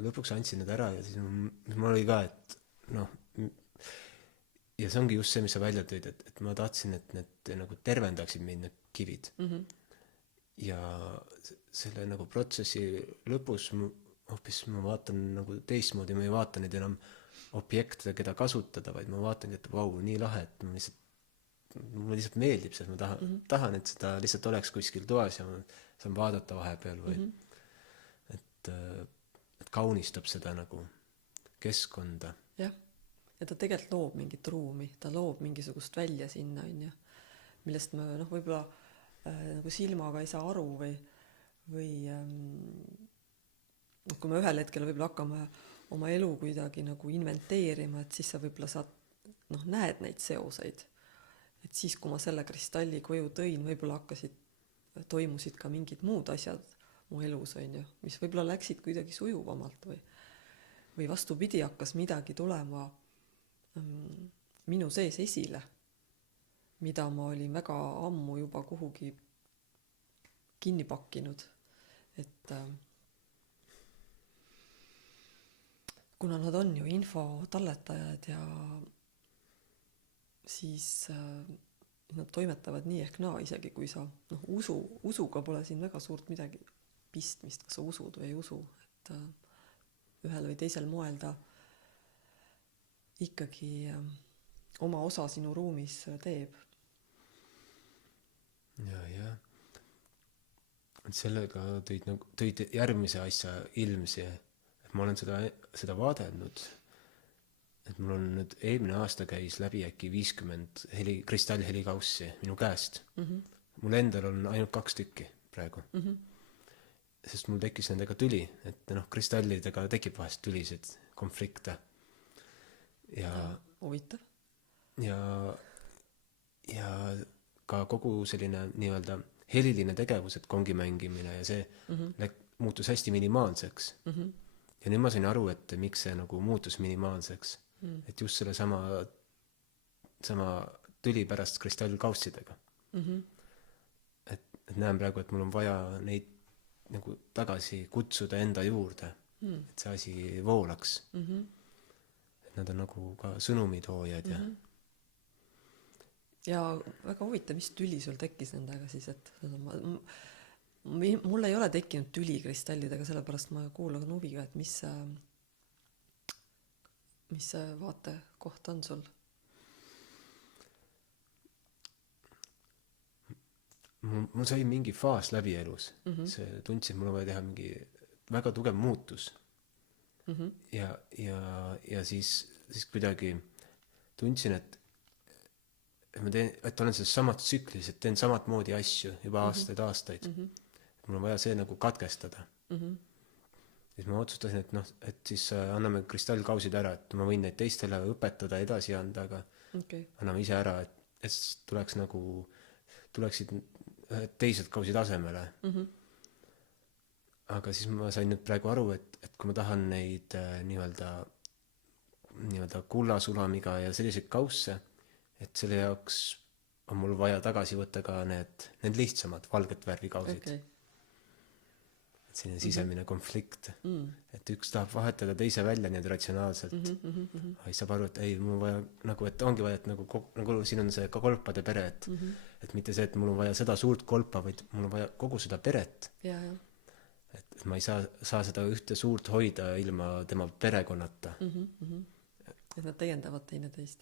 lõpuks andsin need ära ja siis mul oli ka, et ja see ongi just see, mis sa välja tõid, et ma tahtsin, et need nagu tervendaksid mind need kivid. Ja selle nagu protsessi lõpus hoopis ma vaatan nagu teistmoodi, ma ei vaata neid enam objekte, keda kasutada, vaid ma vaatan, et vau, nii lahe, et mulle lihtsalt meeldib see, et ma tahan, et seda lihtsalt oleks kuskil toas ja ma saan vaadata vahepeal või et kaunistab seda nagu keskkonda. Jah, ja ta tegelikult loob mingit ruumi, ta loob mingisugust välja sinna, millest me võib-olla nagu silmaga ei saa aru või kui me ühel hetkel võib-olla hakkame oma elu kuidagi nagu inventeerima, et siis sa võib-olla saad, näed neid seoseid. Et siis, kui ma selle kristalli koju tõin, võib-olla toimusid ka mingid muud asjad mu elus, mis võib-olla läksid kuidagi sujuvamalt või vastupidi hakkas midagi tulema minu sees esile, mida ma olin väga ammu juba kuhugi kinni pakkinud. Et kuna nad on ju info talletajad ja siis nad toimetavad nii ehk naa, isegi kui sa usuga pole siin väga suurt midagi pistmist, kas sa usud või ei usu, et ühel või teisel moel ta ikkagi oma osa sinu ruumis teeb. Ja. Et sellega tõid järgmise asja ilmsi, et ma olen seda vaadelnud, et mul on nüüd eelmine aasta käis läbi äkki 50 kristallhelikaussi minu käest. Mul endal on ainult 2 tükki praegu. Sest mul tekkis nendega tüli, et kristallidega tekib vahest tülisid konflikte. Ja huvitav. Ja ka kogu selline nii-öelda heliline tegevus, et kongi mängimine ja see muutus hästi minimaalseks. Ja nüüd ma sain aru, et miks see nagu muutus minimaalseks. Et just selle sama tüli pärast kristallkaussidega. Et näen praegu, et mul on vaja neid nagu tagasi kutsuda enda juurde, et see asi voolaks. Et nad on nagu ka sõnumitoojad ja väga huvitav, mis tüli sul tekkis nendega siis, et mul ei ole tekkinud tüli kristallidega, sellepärast ma kuulan huviga, et mis vaatekoht on sul? mul sai mingi faas läbi elus. See tundsin, mul on vaja teha mingi väga tugev muutus. Ja siis kuidagi tundsin, et ma teen, et olen selles samas tsüklis, et teen samat moodi asju juba aastaid. Mul on vaja see nagu katkestada. Siis ma otsustasin, et et siis anname kristallkausid ära, et ma võin neid teistele õpetada, edasi anda, aga anname ise ära, et tuleksid teised kausid asemele. Aga siis ma sain nüüd praegu aru, et kui ma tahan neid nii-öelda kullasulamiga ja selliseid kausse, et selle jaoks on mul vaja tagasi võtta ka need lihtsamad valget värvi kausid. Et selline sisemine konflikt. Et üks tahab vahetada teise välja nii ratsionaalselt. Aga saab aru, et ei, mul on vaja nagu, et ongi vaja, et nagu siin on see ka kolpade pere, et mitte see, et mul on vaja seda suurt kolpa, vaid mul on vaja kogu seda peret. Et ma ei saa seda ühte suurt hoida ilma tema perekonnata. Et nad täiendavad teineteist.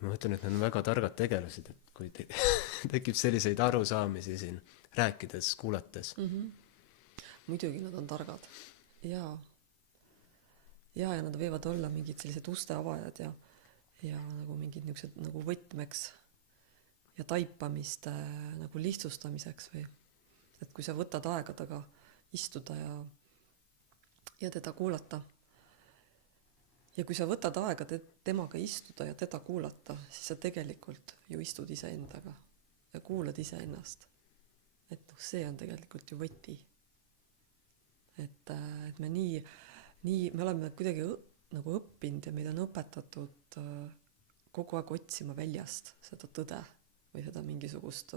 Ma mõtlen, et nad on väga targad tegelased, et kui tekib selliseid arusaamisi siin rääkides, kuulates. Muidugi nad on targad. Ja nad võivad olla mingid sellised uste avajad ja nagu mingid niisugused nagu võtmeks ja taipamiste nagu lihtsustamiseks või. Et kui sa võtad aega taga istuda ja teda kuulata. Ja kui sa võtad aega temaga istuda ja teda kuulata, siis sa tegelikult ju istud iseendaga ja kuulad iseennast. Et see on tegelikult ju võti. Et me me oleme kuidagi nagu õppinud ja meid on õpetatud kogu aeg otsima väljast seda tõde või seda mingisugust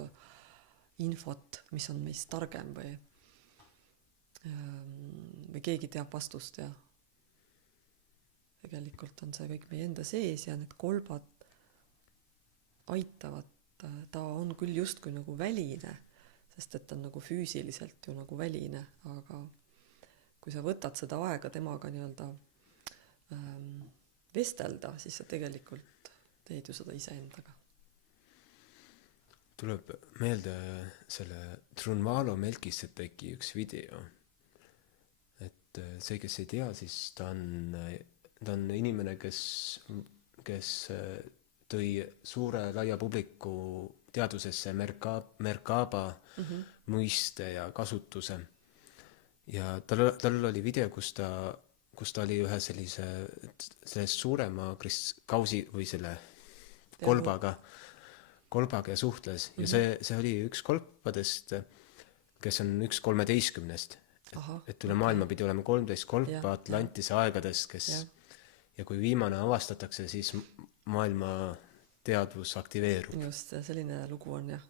infot, mis on meist targem või keegi teab vastust ja tegelikult on see kõik meie enda sees ja need kolbad aitavad, ta on küll justkui nagu väline, sest et ta on nagu füüsiliselt ju nagu väline, aga kui sa võtad seda aega temaga nii-öelda vestelda, siis sa tegelikult teed ju seda iseendaga. Tuleb meelde selle Trunvalo Melkisedeki üks video. Et see, kes ei tea, siis ta on inimene, kes tõi suure laia publiku teadusesse Merkaba mõiste ja kasutuse. Ja tal oli video, kus ta oli ühe sellest suurema kausi või selle kolbaga ja suhtles. Ja see oli üks kolpadest, kes on 1/13. Et üle maailma pidi olema 13 kolpa Atlantise aegadest, ja kui viimane avastatakse, siis maailma teadvus aktiveerub. Just, selline lugu on, jah.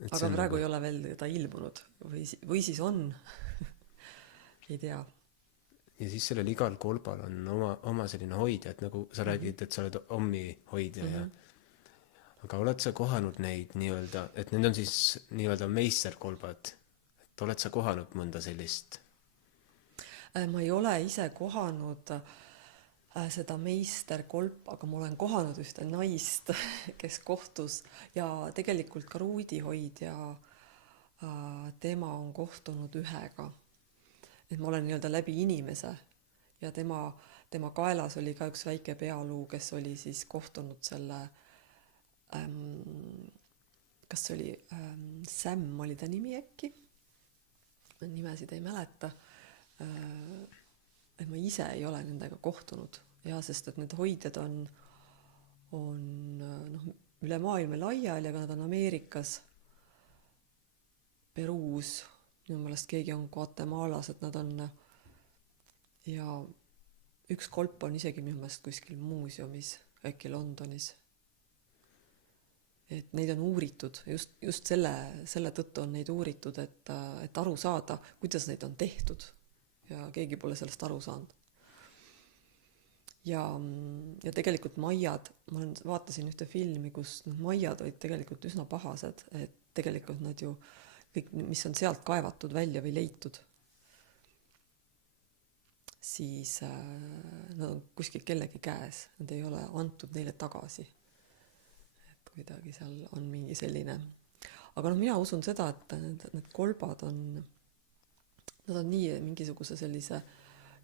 Aga praegu ei ole veel ta ilmunud või siis on. Ei tea. Ja siis sellel igal kolbal on oma selline hoidja, et nagu sa räägid, et sa oled ommi hoidja. Aga oled sa kohanud neid nii-öelda, et need on siis nii-öelda meisterkolbad? Et oled sa kohanud mõnda sellist? Ma ei ole ise kohanud seda meisterkolpa, aga ma olen kohanud ühte naist, kes kohtus ja tegelikult ka ruudihoidja, tema on kohtunud ühega. Et ma olen nii-öelda läbi inimese ja tema kaelas oli ka üks väike pealuu, kes oli siis kohtunud selle, kas see oli Sam oli ta nimi äkki, nimesid ei mäleta, et ma ise ei ole nendega kohtunud ja sest et need hoidjad on üle maailma laiali, aga nad on Ameerikas, Peruus, minu meelest keegi on Guatemalas, et nad on ja üks kolp on isegi minu meelest kuskil muuseumis, äkki Londonis. Et neid on uuritud, just selle tõttu on neid uuritud, et aru saada, kuidas neid on tehtud ja keegi pole sellest aru saanud. Ja tegelikult maiad, ma vaatasin ühte filmi, kus maiad olid tegelikult üsna pahased, et tegelikult nad ju kõik, mis on sealt kaevatud välja või leitud, siis nad on kuskil kellegi käes, nad ei ole antud neile tagasi. Et kuidagi seal on mingi selline, aga mina usun seda, et need kolbad nad on nii mingisuguse sellise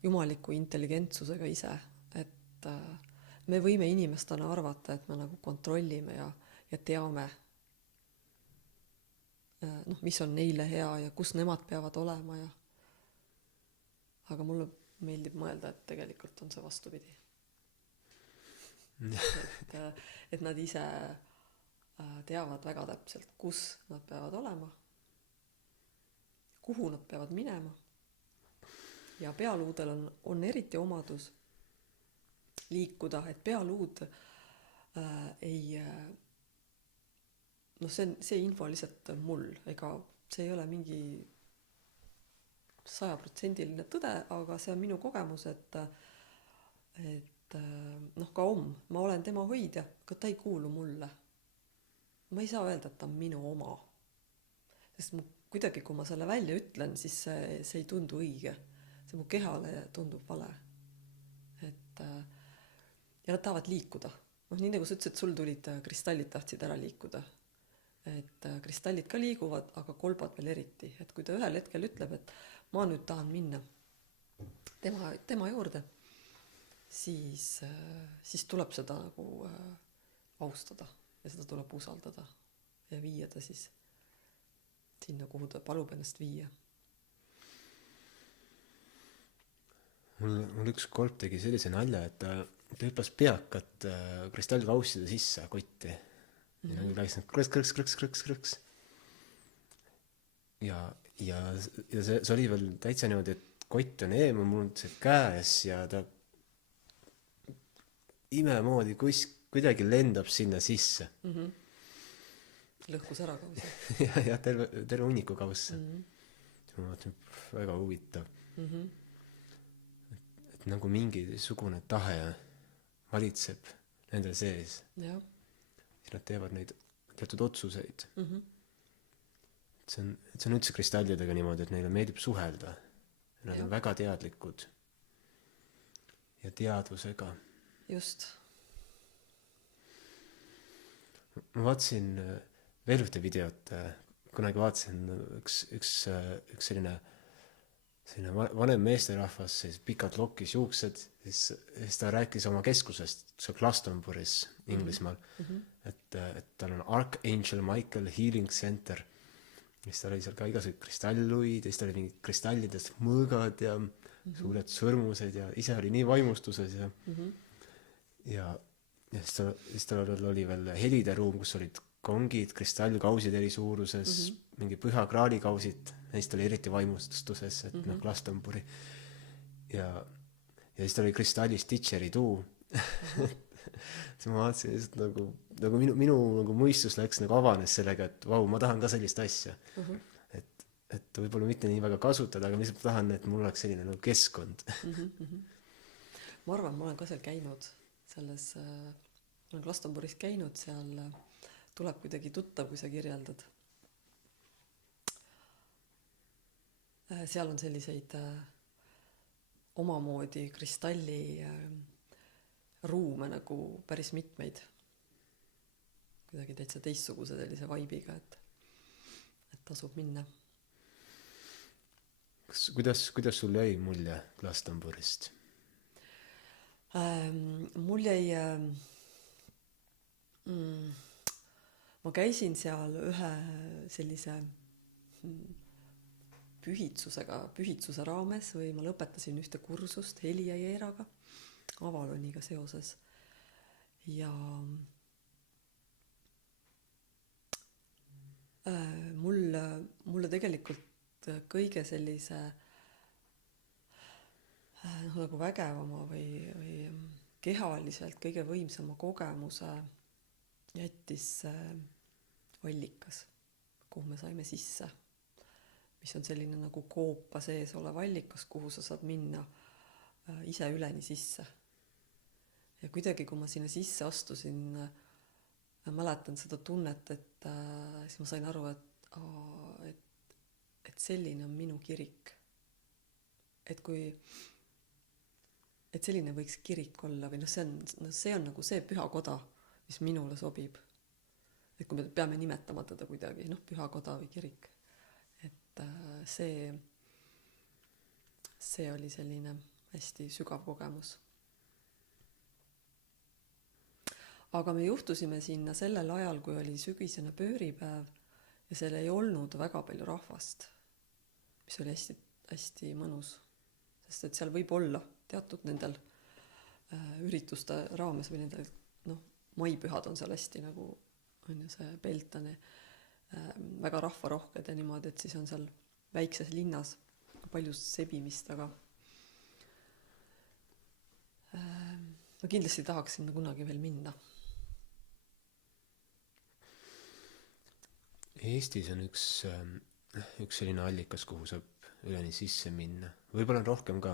jumaliku intelligentsusega ise, et me võime inimestena arvata, et me nagu kontrollime ja teame, mis on neile hea ja kus nemad peavad olema aga mulle meeldib mõelda, et tegelikult on see vastupidi. et nad ise teavad väga täpselt, kus nad peavad olema, kuhu nad peavad minema. Ja pealuudel on eriti omadus liikuda, et pealuud ei see info lihtsalt mul, ega see ei ole mingi 100% tõde, aga see on minu kogemus, et ka ma olen tema hoidja, aga ta ei kuulu mulle. Ma ei saa öelda, et ta on minu oma. Sest kuidagi, kui ma selle välja ütlen, siis see ei tundu õige. See mu kehale tundub vale. Ja nad tahavad liikuda. Nii nagu sa ütlesid, et sul tulid kristallid tahtsid ära liikuda. Et kristallid ka liiguvad, aga kolbad veel eriti. Et kui ta ühel hetkel ütleb, et ma nüüd tahan minna tema juurde, siis tuleb seda nagu austada ja seda tuleb usaldada ja viia ta siis sinna, kuhu ta palub ennast viia. Mul üks kolb tegi sellise nalja, et ta hüppas peakat kristallkausside sisse kotti. Ja läks krõks. Ja see oli veel täitsa niimoodi, et kott on mul see käes ja ta imemoodi kuidagi lendab sinna sisse. Lõhkus ära kausi. ja terve hunniku kausse. Ma mõtlen, väga huvitav. Et nagu mingisugune tahe valitseb nende sees. Ja nad teevad neid teatud otsuseid. See on üldse kristallidega niimoodi, et neile meeldib suhelda. Nad on väga teadlikud. Ja teadvusega. Just. Ma vaatasin veel ühte videot, kunagi vaatasin üks selline vanem meesterahvas, pikad lokis juuksed, siis ta rääkis oma keskusest, see Glastonburis Inglismaal, et tal on Archangel Michael Healing Center, siis tal oli seal ka igasugused kristalluid, siis tal oli mingid kristallidest mõõgad ja suured sõrmused ja ise oli nii vaimustuses ja siis tal oli veel helideruum, kus olid kongid, kristallkausid eri suuruses, mingi püha kraalikausid, neist oli eriti vaimustuses, et Glastonburi ja siis tal oli kristallist Ditcheri tuu. siis ma vaatasin lihtsalt nagu minu nagu mõistus läks nagu avanes sellega, et vau, ma tahan ka sellist asja. Et võib-olla mitte nii väga kasutada, aga lihtsalt tahan, et mul oleks selline nagu keskkond. Ma arvan, ma olen ka seal käinud selles, olen Glastonburis käinud, seal tuleb kuidagi tuttav, kui sa kirjeldad. Seal on selliseid omamoodi kristalli ruume nagu päris mitmeid. Kuidagi täitsa teistsuguse sellise vaibiga, et tasub minna. Kuidas sul jäi mulje Glastonburist? Mul jäi ma käisin seal ühe sellise pühitsuse raames või ma lõpetasin ühte kursust Heli ja Jeeraga Avaloniga seoses ja mulle tegelikult kõige sellise nagu vägevama või kehaliselt kõige võimsama kogemuse jättis allikas, kuhu me saime sisse, mis on selline nagu koopa sees olev allikas, kuhu sa saad minna ise üleni sisse. Ja kuidagi, kui ma sinna sisse astusin, mäletan seda tunnet, et siis ma sain aru, et selline on minu kirik. Et selline võiks kirik olla või see on nagu see püha koda, mis minule sobib. et kui me peame nimetama teda kuidagi, noh, pühakoda või kirik. Et see oli selline hästi sügav kogemus. Aga me juhtusime sinna sellel ajal, kui oli sügisene pööripäev ja seal ei olnud väga palju rahvast, mis oli hästi, hästi mõnus. Sest et seal võib olla teatud nendel ürituste raames või nendel, noh, maipühad on seal hästi nagu, on ju see Beltane, väga rahvarohked ja niimoodi, et siis on seal väikses linnas palju sebimist, aga ma kindlasti tahaks sinna kunagi veel minna. Eestis on üks selline allikas, kuhu saab üleni sisse minna. Võib-olla on rohkem ka,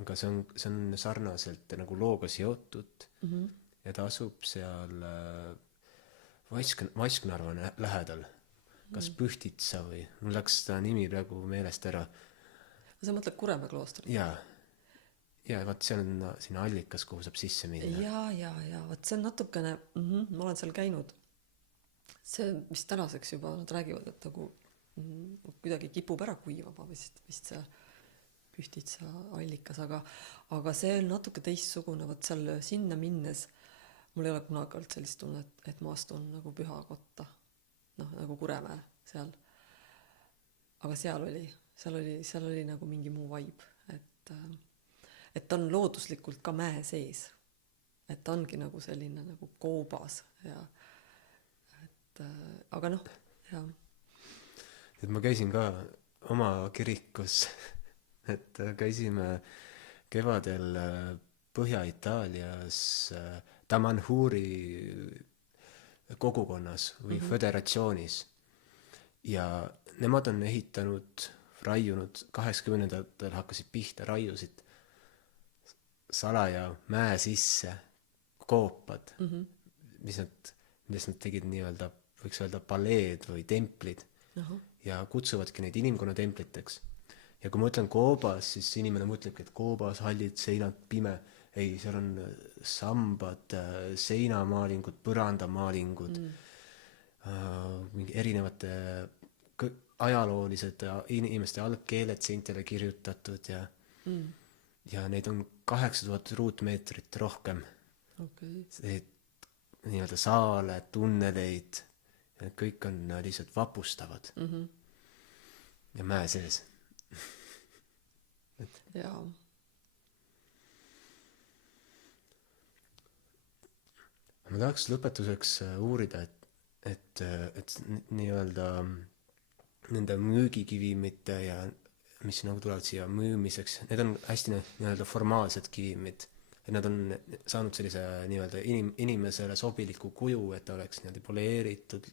aga see on sarnaselt nagu looga seotud ja ta asub seal Vasknarva lähedal. Kas Pühtitsa või mul läks ta nimi praegu meelest ära. Sa mõtled Kuremäe kloostrit? Ja vaat see on sinna allikas, kuhu saab sisse minna. Ja, vaat see on natukene, ma olen seal käinud. See, mis tänaseks juba nad räägivad, et nagu kuidagi kipub ära kuivama vist see Pühtitsa allikas, aga see on natuke teistsugune, vaat seal sinna minnes mul ei ole kunagi olnud sellist tunnet, et ma astun nagu pühakotta, noh, nagu Kuremäe seal. Aga seal oli nagu mingi muu vibe, et ta on looduslikult ka mäe sees, et ta ongi nagu selline nagu koobas ja aga noh, jah. Et ma käisin ka oma kirikus, et käisime kevadel Põhja-Itaalias Damanhuri kogukonnas või föderatsioonis ja nemad on ehitanud, raiunud, 80-ndatel hakkasid pihta, raiusid salaja mäe sisse koopad, mis nad tegid nii-öelda, võiks öelda paleed või templid ja kutsuvadki neid inimkonna templiteks. Ja kui ma ütlen koobas, siis inimene mõtlebki, et koobas, hallid, seinad, pime. Ei, seal on sambad, seinamaalingud, põrandamaalingud, mingi erinevate ajaloolised inimeste algkeeled seintele kirjutatud ja neid on 8000 ruutmeetrit rohkem. Okay. Nii-öelda saale, tunneleid, kõik on lihtsalt vapustavad. Ja mäe sees. Jaa. Ma tahaks lõpetuseks uurida, et nii-öelda nende müügikivimite ja mis nagu tulevad siia müümiseks, need on hästi nii-öelda formaalsed kivimid. Et nad on saanud sellise nii-öelda inimesele sobiliku kuju, et ta oleks nii-öelda poleeritud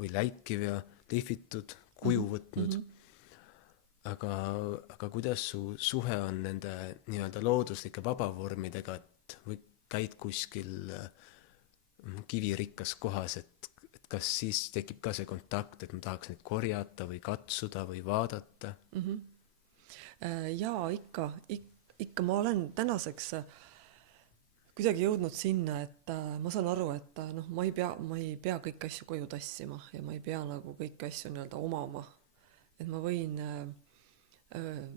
või läikiv ja lihvitud, kuju võtnud. Aga kuidas su suhe on nende nii-öelda looduslike vabavormidega, et või käid kuskil kivirikkas kohas, et kas siis tekib ka see kontakt, et ma tahaks neid korjata või katsuda või vaadata? Jaa, ikka ma olen tänaseks kuidagi jõudnud sinna, et ma saan aru, et noh, ma ei pea kõiki asju koju tassima ja ma ei pea nagu kõiki asju nii-öelda omama. Et ma võin,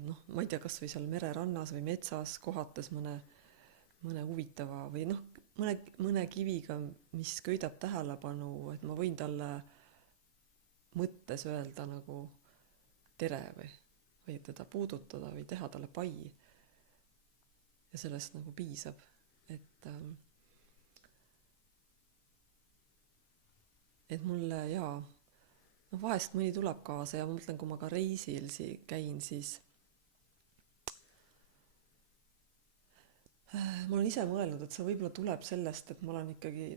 noh, ma ei tea, kas või seal mererannas või metsas kohates mõne huvitava või noh, mõne kiviga, mis köidab tähelepanu, et ma võin talle mõttes öelda nagu tere või teda puudutada või teha talle pai. Ja sellest nagu piisab. Et mulle jaa, no vahest mõni tuleb kaasa ja ma mõtlen, kui ma ka reisil käin, siis ma olen ise mõelnud, et see võib-olla tuleb sellest, et ma olen ikkagi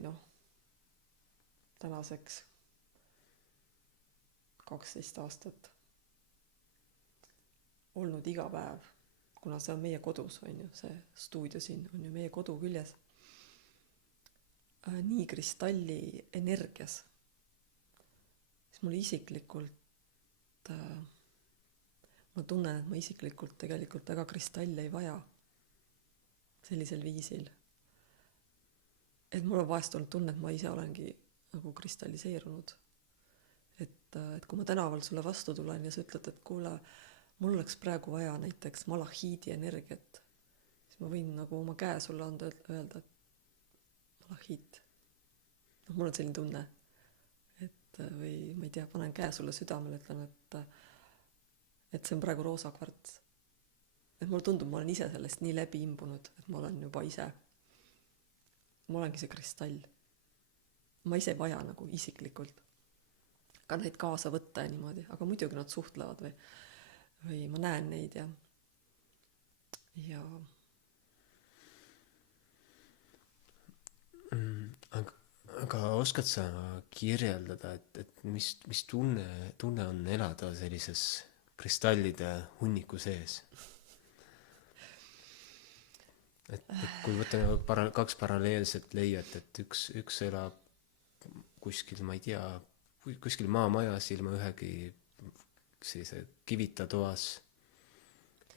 tänaseks 12 aastat olnud iga päev, kuna see on meie kodus, on ju, see stuudio siin on ju meie kodu küljes, nii kristalli energias, siis mul isiklikult ma tunnen, et ma isiklikult tegelikult väga kristalle ei vaja sellisel viisil. Et mul on vahest olnud tunne, et ma ise olengi nagu kristalliseerunud. Et kui ma tänaval sulle vastu tulen ja sa ütled, et kuule, mul oleks praegu vaja näiteks malahiidi energiat, siis ma võin nagu oma käe sulle anda, öelda, et malahiit. Mul on selline tunne, et või ma ei tea, panen käe sulle südamele, ütlen, et see on praegu roosa kvarts. Et mulle tundub, ma olen ise sellest nii läbi imbunud, et ma olen juba ise, ma olengi see kristall. Ma ise vaja nagu isiklikult ka neid kaasa võtta ja niimoodi, aga muidugi nad suhtlevad või ma näen neid ja aga oskad sa kirjeldada, et mis tunne on elada sellises kristallide hunniku sees? Et kui võtta nagu kaks paralleelset leiet, et üks elab kuskil, ma ei tea, kuskil maamajas ilma ühegi sellise kivita toas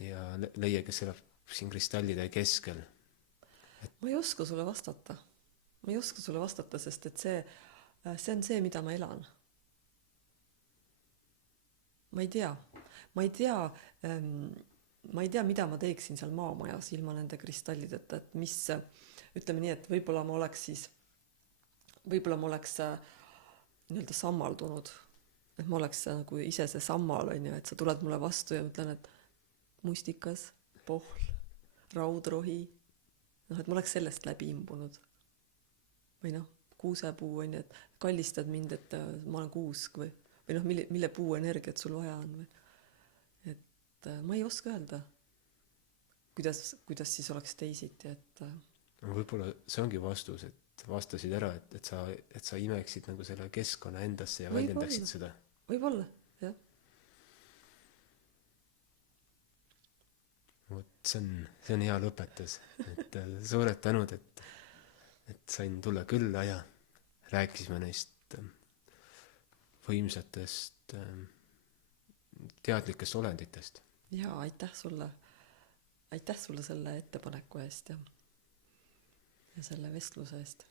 ja leia, kes elab siin kristallide keskel. Ma ei oska sulle vastata. Sest et see on see, mida ma elan. Ma ei tea, mida ma teeksin seal maamajas ilma nende kristallideta, et mis, ütleme nii, et võib-olla ma oleks nii-öelda sammaldunud, et ma oleks nagu ise see sammal, et sa tuled mulle vastu ja ütlen, et mustikas, pohl, raudrohi, et ma oleks sellest läbi imbunud. Või kuusepuu, et kallistad mind, et ma olen kuusk või mille puu energiat sul vaja on. Et ma ei oska öelda, kuidas siis oleks teisiti. Võib-olla see ongi vastus, et vastasid ära, et sa imeksid nagu selle keskkonna endasse ja väljendaksid seda. Võib-olla, jah. See on hea lõpetus. Et suured tänud, et sain tulla külla ja rääkisime neist võimsatest teadlikest olenditest. Ja aitäh sulle selle ettepaneku eest ja selle vestluse eest.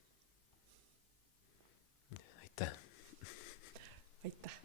Aitäh. Aitäh.